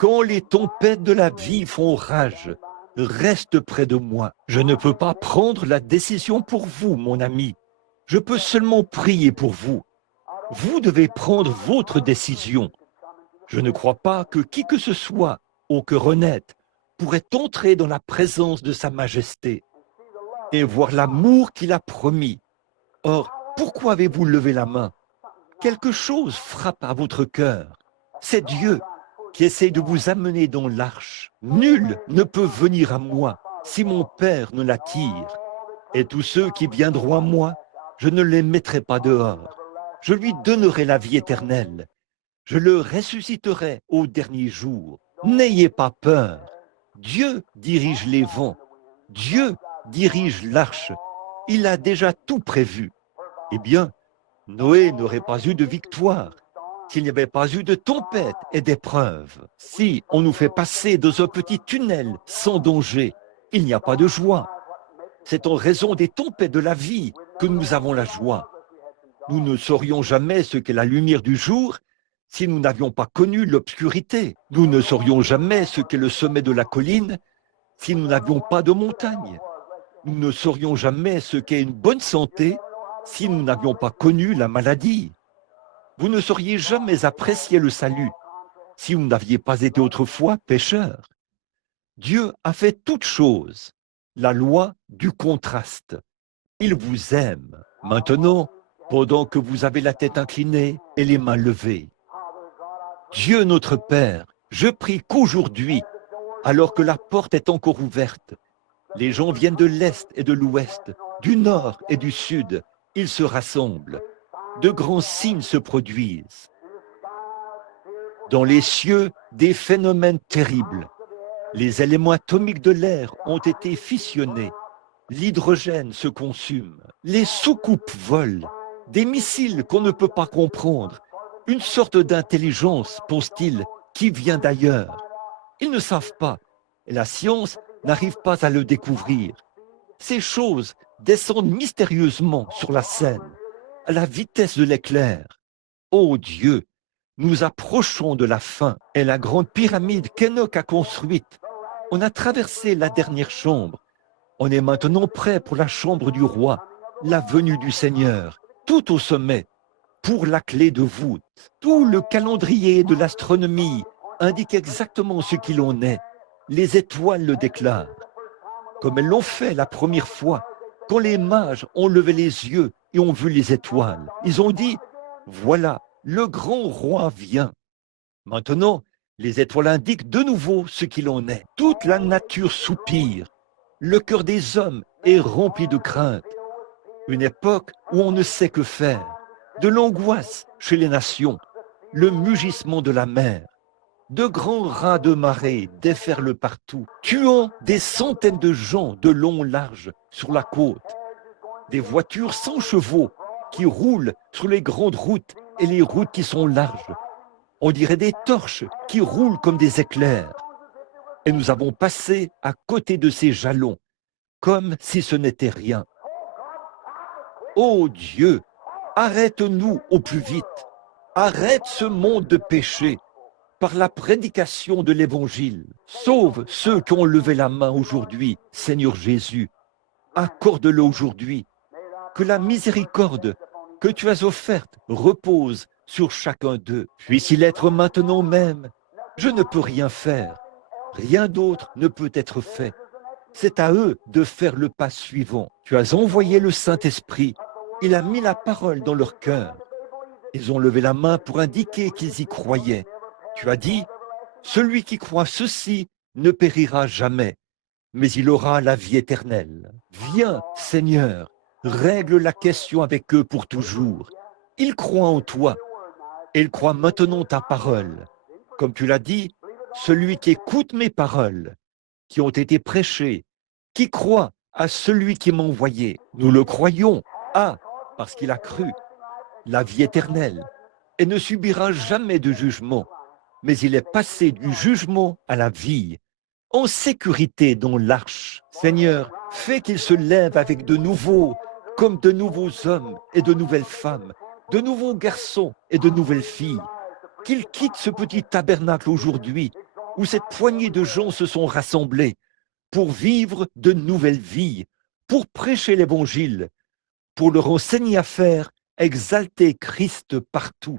Quand les tempêtes de la vie font rage, reste près de moi. Je ne peux pas prendre la décision pour vous, mon ami. Je peux seulement prier pour vous. Vous devez prendre votre décision. Je ne crois pas que qui que ce soit, au cœur honnête, pourrait entrer dans la présence de sa majesté et voir l'amour qu'il a promis. Or, pourquoi avez-vous levé la main? Quelque chose frappe à votre cœur. C'est Dieu qui essaie de vous amener dans l'arche. Nul ne peut venir à moi si mon Père ne l'attire. Et tous ceux qui viendront à moi, je ne les mettrai pas dehors. Je lui donnerai la vie éternelle. Je le ressusciterai au dernier jour. N'ayez pas peur. Dieu dirige les vents. Dieu dirige l'arche. Il a déjà tout prévu. Eh bien, Noé n'aurait pas eu de victoire s'il n'y avait pas eu de tempête et d'épreuves. Si on nous fait passer dans un petit tunnel sans danger, il n'y a pas de joie. C'est en raison des tempêtes de la vie que nous avons la joie. Nous ne saurions jamais ce qu'est la lumière du jour si nous n'avions pas connu l'obscurité. Nous ne saurions jamais ce qu'est le sommet de la colline si nous n'avions pas de montagne. Nous ne saurions jamais ce qu'est une bonne santé si nous n'avions pas connu la maladie. Vous ne sauriez jamais apprécier le salut si vous n'aviez pas été autrefois pécheur. Dieu a fait toutes choses, la loi du contraste. Il vous aime. Maintenant, pendant que vous avez la tête inclinée et les mains levées, Dieu notre Père, je prie qu'aujourd'hui, alors que la porte est encore ouverte, les gens viennent de l'Est et de l'Ouest, du Nord et du Sud, ils se rassemblent. De grands signes se produisent. Dans les cieux, des phénomènes terribles. Les éléments atomiques de l'air ont été fissionnés. L'hydrogène se consume. Les soucoupes volent. Des missiles qu'on ne peut pas comprendre. Une sorte d'intelligence, pense-t-il, qui vient d'ailleurs. Ils ne savent pas. Et la science n'arrive pas à le découvrir. Ces choses descendent mystérieusement sur la scène, à la vitesse de l'éclair. Ô Dieu, nous approchons de la fin et la grande pyramide qu'Enoch a construite. On a traversé la dernière chambre. On est maintenant prêt pour la chambre du roi, la venue du Seigneur, tout au sommet, pour la clé de voûte. Tout le calendrier de l'astronomie indique exactement ce qu'il en est. Les étoiles le déclarent, comme elles l'ont fait la première fois, quand les mages ont levé les yeux et ont vu les étoiles. Ils ont dit, voilà, le grand roi vient. Maintenant, les étoiles indiquent de nouveau ce qu'il en est. Toute la nature soupire. Le cœur des hommes est rempli de crainte. Une époque où on ne sait que faire. De l'angoisse chez les nations. Le mugissement de la mer. De grands rats de marée déferlent partout, tuant des centaines de gens de long en large sur la côte. Des voitures sans chevaux qui roulent sur les grandes routes et les routes qui sont larges. On dirait des torches qui roulent comme des éclairs. Et nous avons passé à côté de ces jalons, comme si ce n'était rien. Ô Dieu, arrête-nous au plus vite. Arrête ce monde de péché par la prédication de l'Évangile. Sauve ceux qui ont levé la main aujourd'hui, Seigneur Jésus. Accorde-le aujourd'hui. Que la miséricorde que tu as offerte repose sur chacun d'eux. Puisse-il être maintenant même. Je ne peux rien faire. Rien d'autre ne peut être fait. C'est à eux de faire le pas suivant. Tu as envoyé le Saint-Esprit. Il a mis la parole dans leur cœur. Ils ont levé la main pour indiquer qu'ils y croyaient. Tu as dit, celui qui croit ceci ne périra jamais, mais il aura la vie éternelle. Viens, Seigneur, règle la question avec eux pour toujours. Ils croient en toi, et ils croient maintenant ta parole. Comme tu l'as dit, celui qui écoute mes paroles, qui ont été prêchées, qui croit à celui qui m'a envoyé, nous le croyons, parce qu'il a cru, la vie éternelle, et ne subira jamais de jugement, mais il est passé du jugement à la vie, en sécurité dans l'arche. Seigneur, fais qu'il se lève avec de nouveaux, comme de nouveaux hommes et de nouvelles femmes, de nouveaux garçons et de nouvelles filles, qu'il quitte ce petit tabernacle aujourd'hui, où cette poignée de gens se sont rassemblés, pour vivre de nouvelles vies, pour prêcher l'Évangile, pour leur enseigner à faire exalter Christ partout.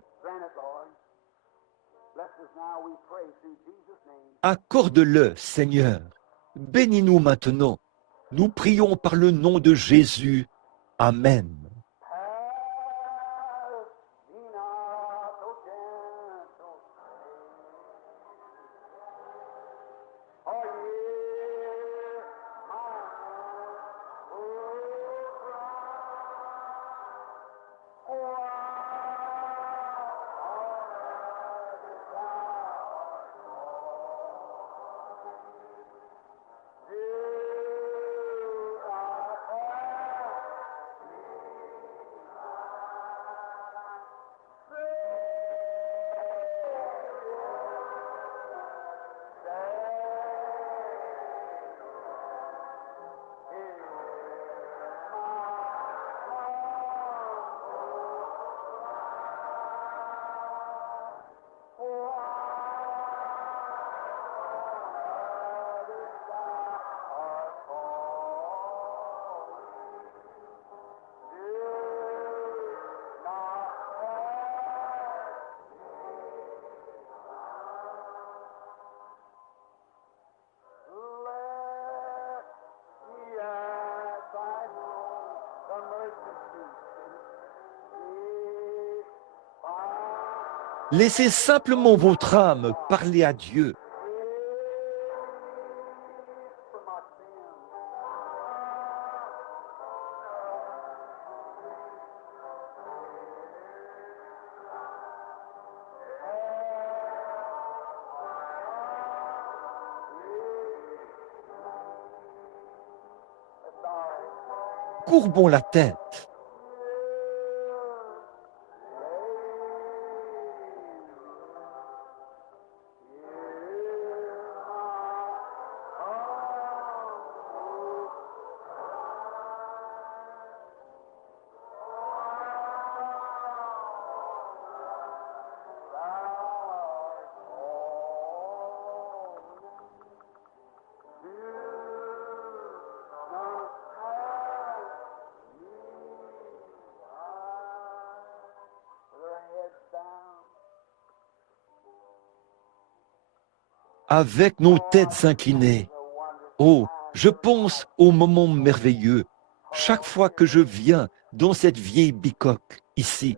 Accorde-le, Seigneur. Bénis-nous maintenant. Nous prions par le nom de Jésus. Amen. Laissez simplement votre âme parler à Dieu. Courbons la tête. Avec nos têtes inclinées. Oh, je pense au moment merveilleux. Chaque fois que je viens dans cette vieille bicoque, ici,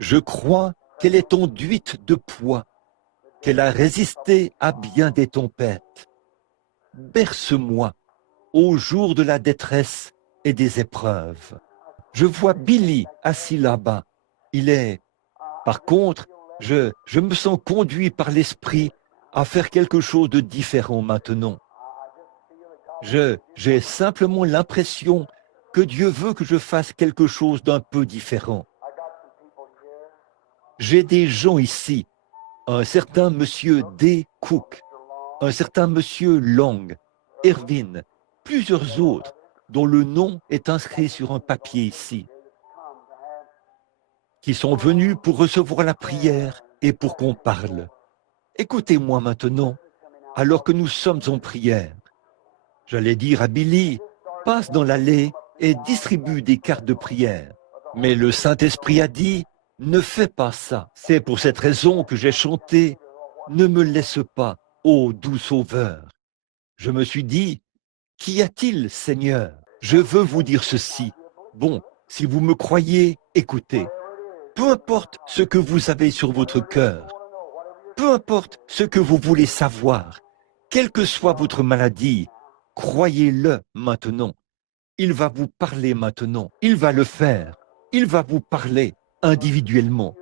je crois qu'elle est enduite de poids, qu'elle a résisté à bien des tempêtes. Berce-moi au jour de la détresse et des épreuves. Je vois Billy assis là-bas. Par contre, je me sens conduit par l'esprit à faire quelque chose de différent maintenant. J'ai simplement l'impression que Dieu veut que je fasse quelque chose d'un peu différent. J'ai des gens ici, un certain monsieur D. Cook, un certain monsieur Long, Erwin, plusieurs autres dont le nom est inscrit sur un papier ici, qui sont venus pour recevoir la prière et pour qu'on parle. Écoutez-moi maintenant, alors que nous sommes en prière. J'allais dire à Billy, passe dans l'allée et distribue des cartes de prière. Mais le Saint-Esprit a dit, ne fais pas ça. C'est pour cette raison que j'ai chanté, ne me laisse pas, ô doux Sauveur. Je me suis dit, qu'y a-t-il, Seigneur? Je veux vous dire ceci. Bon, si vous me croyez, écoutez. Peu importe ce que vous avez sur votre cœur, peu importe ce que vous voulez savoir, quelle que soit votre maladie, croyez-le maintenant. Il va vous parler maintenant. Il va le faire. Il va vous parler individuellement.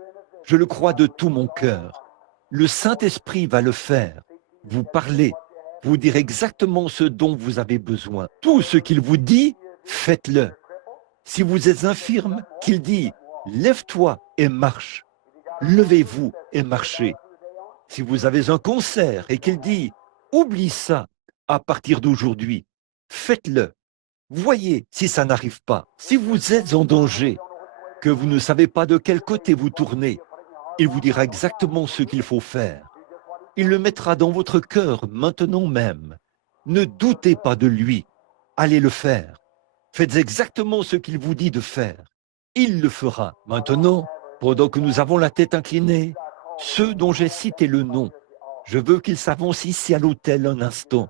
Je le crois de tout mon cœur. Le Saint-Esprit va le faire. Vous parler, vous dire exactement ce dont vous avez besoin. Tout ce qu'il vous dit, faites-le. Si vous êtes infirme, qu'il dit, lève-toi et marche. Levez-vous et marchez. Si vous avez un concert et qu'il dit, oublie ça à partir d'aujourd'hui, faites-le. Voyez si ça n'arrive pas. Si vous êtes en danger, que vous ne savez pas de quel côté vous tourner, il vous dira exactement ce qu'il faut faire. Il le mettra dans votre cœur maintenant même. Ne doutez pas de lui. Allez le faire. Faites exactement ce qu'il vous dit de faire. Il le fera. Maintenant, pendant que nous avons la tête inclinée, ceux dont j'ai cité le nom, je veux qu'ils s'avancent ici à l'autel un instant,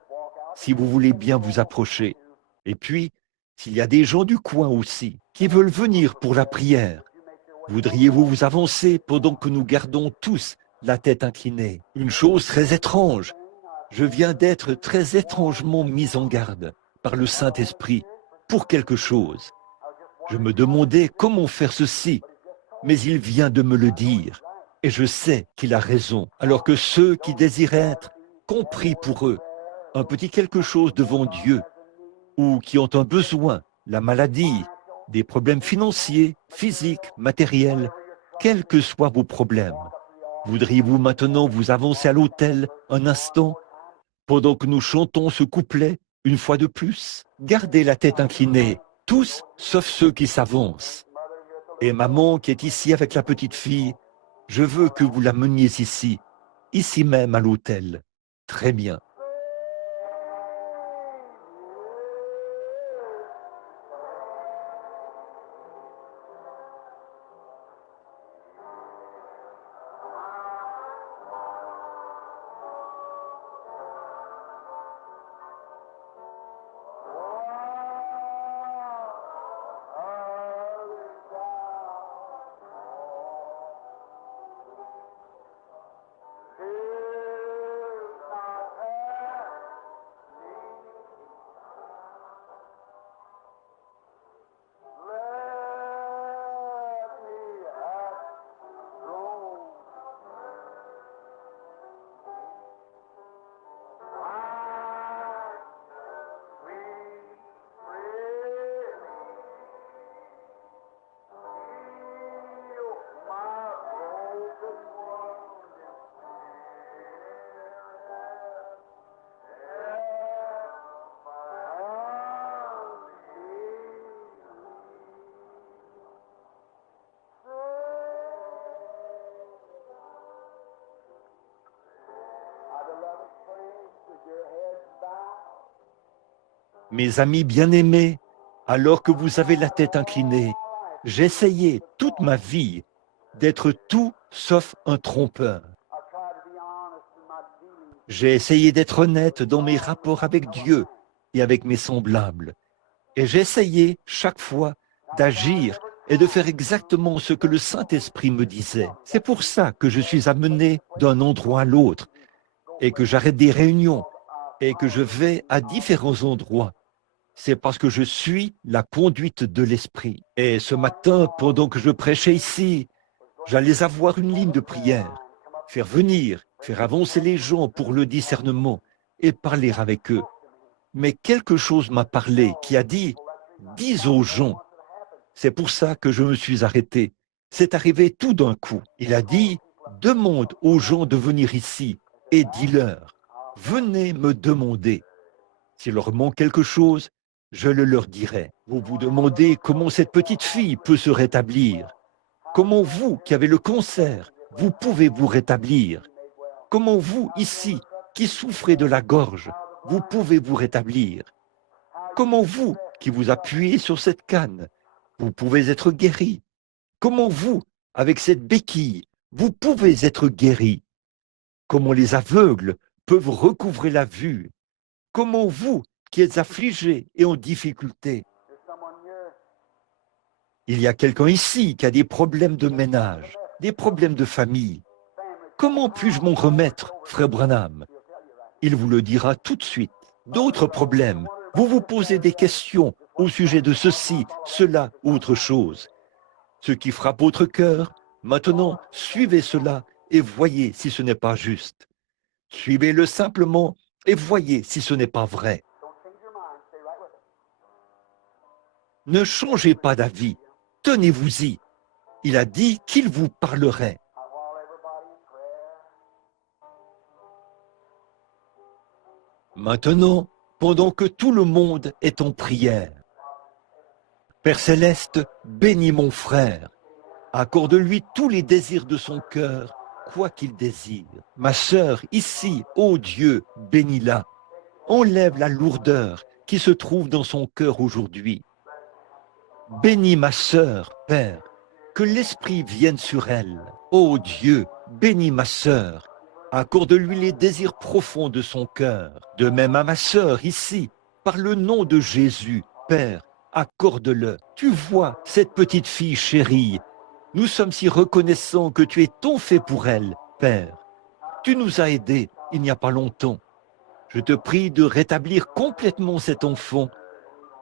si vous voulez bien vous approcher. Et puis, s'il y a des gens du coin aussi qui veulent venir pour la prière, voudriez-vous vous avancer pendant que nous gardons tous la tête inclinée? Une chose très étrange. Je viens d'être très étrangement mis en garde par le Saint-Esprit pour quelque chose. Je me demandais comment faire ceci, mais il vient de me le dire, et je sais qu'il a raison, alors que ceux qui désirent être compris pour eux, un petit quelque chose devant Dieu, ou qui ont un besoin, la maladie, des problèmes financiers, physiques, matériels, quels que soient vos problèmes. Voudriez-vous maintenant vous avancer à l'autel un instant pendant que nous chantons ce couplet une fois de plus? Gardez la tête inclinée, tous sauf ceux qui s'avancent. Et maman qui est ici avec la petite fille, je veux que vous la meniez ici, ici même à l'autel. Très bien. Mes amis bien-aimés, alors que vous avez la tête inclinée, j'ai essayé toute ma vie d'être tout sauf un trompeur. J'ai essayé d'être honnête dans mes rapports avec Dieu et avec mes semblables. Et j'ai essayé chaque fois d'agir et de faire exactement ce que le Saint-Esprit me disait. C'est pour ça que je suis amené d'un endroit à l'autre et que j'arrête des réunions et que je vais à différents endroits. C'est parce que je suis la conduite de l'Esprit. Et ce matin, pendant que je prêchais ici, j'allais avoir une ligne de prière, faire venir, faire avancer les gens pour le discernement et parler avec eux. Mais quelque chose m'a parlé qui a dit, dis aux gens. C'est pour ça que je me suis arrêté. C'est arrivé tout d'un coup. Il a dit, demande aux gens de venir ici et dis-leur, venez me demander. S'il leur manque quelque chose, je le leur dirai. Vous vous demandez comment cette petite fille peut se rétablir. Comment vous, qui avez le cancer, vous pouvez vous rétablir. Comment vous, ici, qui souffrez de la gorge, vous pouvez vous rétablir. Comment vous, qui vous appuyez sur cette canne, vous pouvez être guéri. Comment vous, avec cette béquille, vous pouvez être guéri. Comment les aveugles peuvent recouvrer la vue. Comment vous, qui êtes affligés et en difficulté. Il y a quelqu'un ici qui a des problèmes de ménage, des problèmes de famille. Comment puis-je m'en remettre, frère Branham? Il vous le dira tout de suite. D'autres problèmes, vous vous posez des questions au sujet de ceci, cela ou autre chose. Ce qui frappe votre cœur, maintenant, suivez cela et voyez si ce n'est pas juste. Suivez-le simplement et voyez si ce n'est pas vrai. Ne changez pas d'avis, tenez-vous-y. Il a dit qu'il vous parlerait. Maintenant, pendant que tout le monde est en prière, Père Céleste, bénis mon frère. Accorde-lui tous les désirs de son cœur, quoi qu'il désire. Ma sœur, ici, ô Dieu, bénis-la. Enlève la lourdeur qui se trouve dans son cœur aujourd'hui. Bénis ma sœur, Père, que l'Esprit vienne sur elle. Ô Dieu, bénis ma sœur. Accorde-lui les désirs profonds de son cœur. De même à ma sœur ici, par le nom de Jésus, Père, accorde-le. Tu vois cette petite fille chérie. Nous sommes si reconnaissants que tu es ton fait pour elle, Père. Tu nous as aidés il n'y a pas longtemps. Je te prie de rétablir complètement cet enfant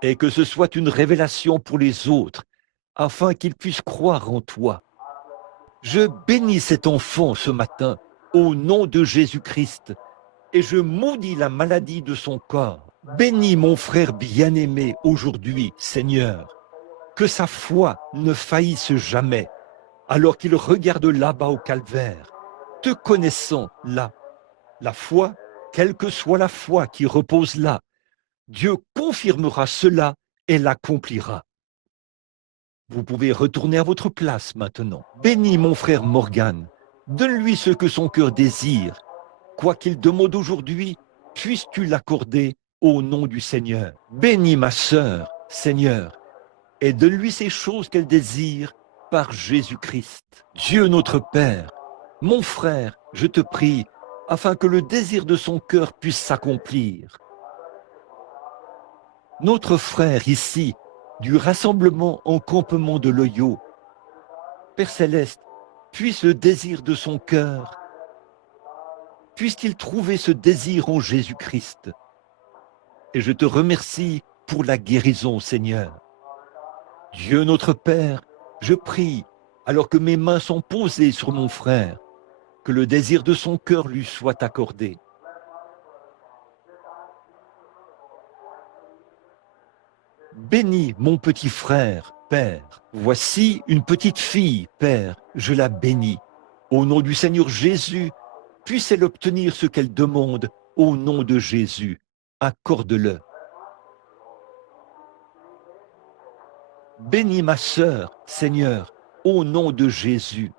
et que ce soit une révélation pour les autres, afin qu'ils puissent croire en toi. Je bénis cet enfant ce matin au nom de Jésus-Christ et je maudis la maladie de son corps. Bénis mon frère bien-aimé aujourd'hui, Seigneur, que sa foi ne faillisse jamais, alors qu'il regarde là-bas au calvaire, te connaissant là. La foi, quelle que soit la foi qui repose là, Dieu confirmera cela et l'accomplira. Vous pouvez retourner à votre place maintenant. Bénis mon frère Morgan. Donne-lui ce que son cœur désire. Quoi qu'il demande aujourd'hui, puisses-tu l'accorder au nom du Seigneur. Bénis ma sœur, Seigneur, et donne-lui ces choses qu'elle désire par Jésus-Christ. Dieu notre Père, mon frère, je te prie, afin que le désir de son cœur puisse s'accomplir. Notre frère ici, du rassemblement en campement de l'Oyo, Père Céleste, puisse le désir de son cœur, puisse-t-il trouver ce désir en Jésus-Christ. Et je te remercie pour la guérison, Seigneur. Dieu notre Père, je prie, alors que mes mains sont posées sur mon frère, que le désir de son cœur lui soit accordé. Bénis mon petit frère, Père. Voici une petite fille, Père, je la bénis. Au nom du Seigneur Jésus, puisse-elle obtenir ce qu'elle demande au nom de Jésus. Accorde-le. Bénis ma sœur, Seigneur, au nom de Jésus.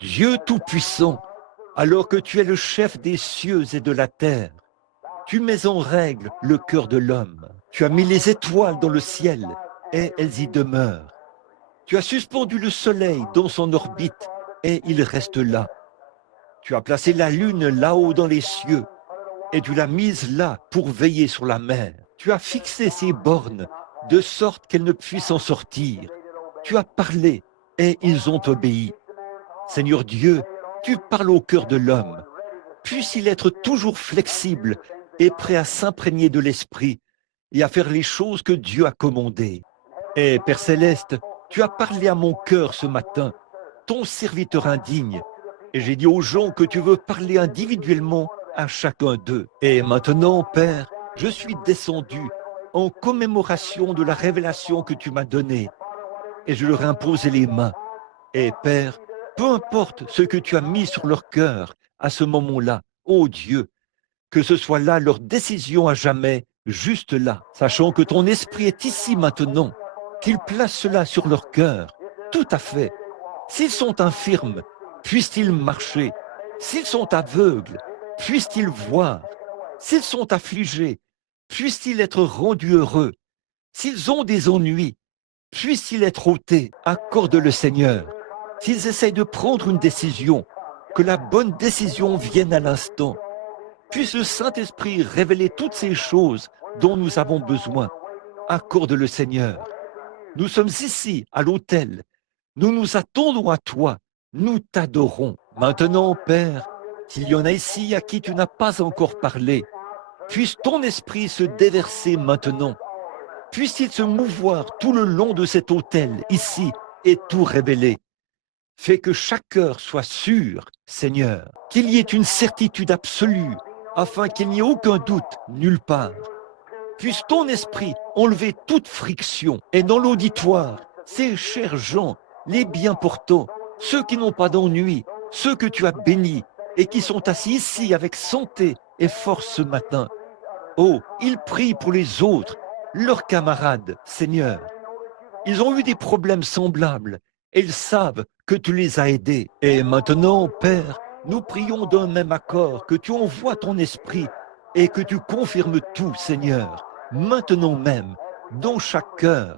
Dieu Tout-Puissant, alors que tu es le chef des cieux et de la terre, tu mets en règle le cœur de l'homme. Tu as mis les étoiles dans le ciel et elles y demeurent. Tu as suspendu le soleil dans son orbite et il reste là. Tu as placé la lune là-haut dans les cieux et tu l'as mise là pour veiller sur la mer. Tu as fixé ses bornes de sorte qu'elles ne puissent en sortir. Tu as parlé et ils ont obéi. Seigneur Dieu, tu parles au cœur de l'homme. Puisse-t-il être toujours flexible et prêt à s'imprégner de l'Esprit et à faire les choses que Dieu a commandées. Et Père Céleste, tu as parlé à mon cœur ce matin, ton serviteur indigne, et j'ai dit aux gens que tu veux parler individuellement à chacun d'eux. Et maintenant, Père, je suis descendu en commémoration de la révélation que tu m'as donnée, et je leur ai imposé les mains. Et Père, peu importe ce que tu as mis sur leur cœur à ce moment-là, ô Dieu, que ce soit là leur décision à jamais, juste là, sachant que ton esprit est ici maintenant, qu'il place cela sur leur cœur, tout à fait. S'ils sont infirmes, puissent-ils marcher. S'ils sont aveugles, puissent-ils voir. S'ils sont affligés, puissent-ils être rendus heureux. S'ils ont des ennuis, puissent-ils être ôtés. Accorde le Seigneur. S'ils essayent de prendre une décision, que la bonne décision vienne à l'instant. Puisse le Saint-Esprit révéler toutes ces choses dont nous avons besoin. Accorde le Seigneur. Nous sommes ici, à l'autel. Nous nous attendons à toi. Nous t'adorons. Maintenant, Père, s'il y en a ici à qui tu n'as pas encore parlé, puisse ton esprit se déverser maintenant. Puisse-t-il se mouvoir tout le long de cet autel, ici, et tout révéler. Fais que chaque cœur soit sûr, Seigneur, qu'il y ait une certitude absolue, afin qu'il n'y ait aucun doute nulle part. Puisse ton esprit enlever toute friction, et dans l'auditoire, ces chers gens, les bien portants, ceux qui n'ont pas d'ennui, ceux que tu as bénis, et qui sont assis ici avec santé et force ce matin. Oh, ils prient pour les autres, leurs camarades, Seigneur. Ils ont eu des problèmes semblables et ils savent que tu les as aidés. Et maintenant, Père, nous prions d'un même accord que tu envoies ton esprit et que tu confirmes tout, Seigneur, maintenant même, dans chaque cœur,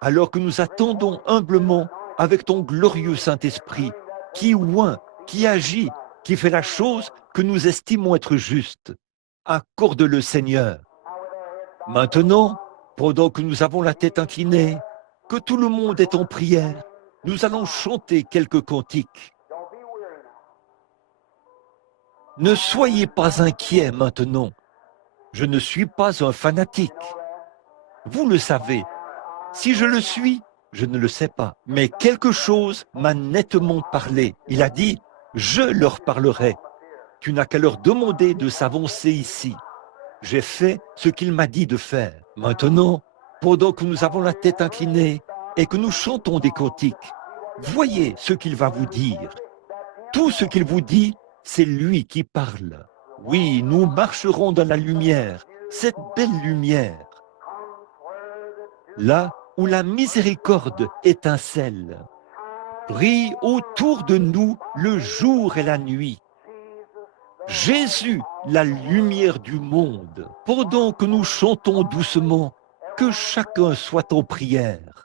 alors que nous attendons humblement avec ton glorieux Saint-Esprit, qui oint, qui agit, qui fait la chose que nous estimons être juste. Accorde-le, Seigneur. Maintenant, pendant que nous avons la tête inclinée, que tout le monde est en prière, nous allons chanter quelques cantiques. Ne soyez pas inquiets maintenant. Je ne suis pas un fanatique. Vous le savez. Si je le suis, je ne le sais pas. Mais quelque chose m'a nettement parlé. Il a dit, je leur parlerai. Tu n'as qu'à leur demander de s'avancer ici. J'ai fait ce qu'il m'a dit de faire. Maintenant, pendant que nous avons la tête inclinée et que nous chantons des cantiques, voyez ce qu'il va vous dire. Tout ce qu'il vous dit, c'est lui qui parle. Oui, nous marcherons dans la lumière, cette belle lumière. Là où la miséricorde étincelle, brille autour de nous le jour et la nuit. Jésus, la lumière du monde, pendant que nous chantons doucement, que chacun soit en prière.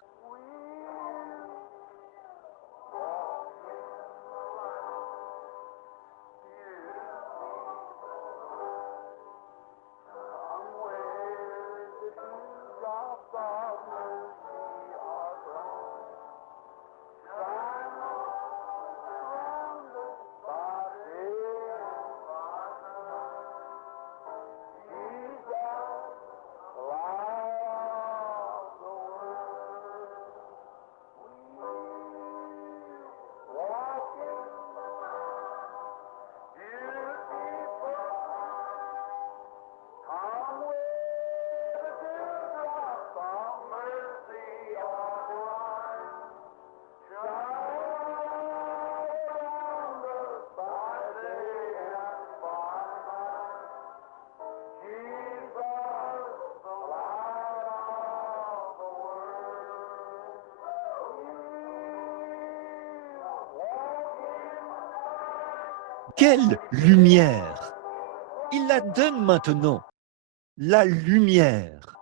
Quelle lumière! Il la donne maintenant, la lumière.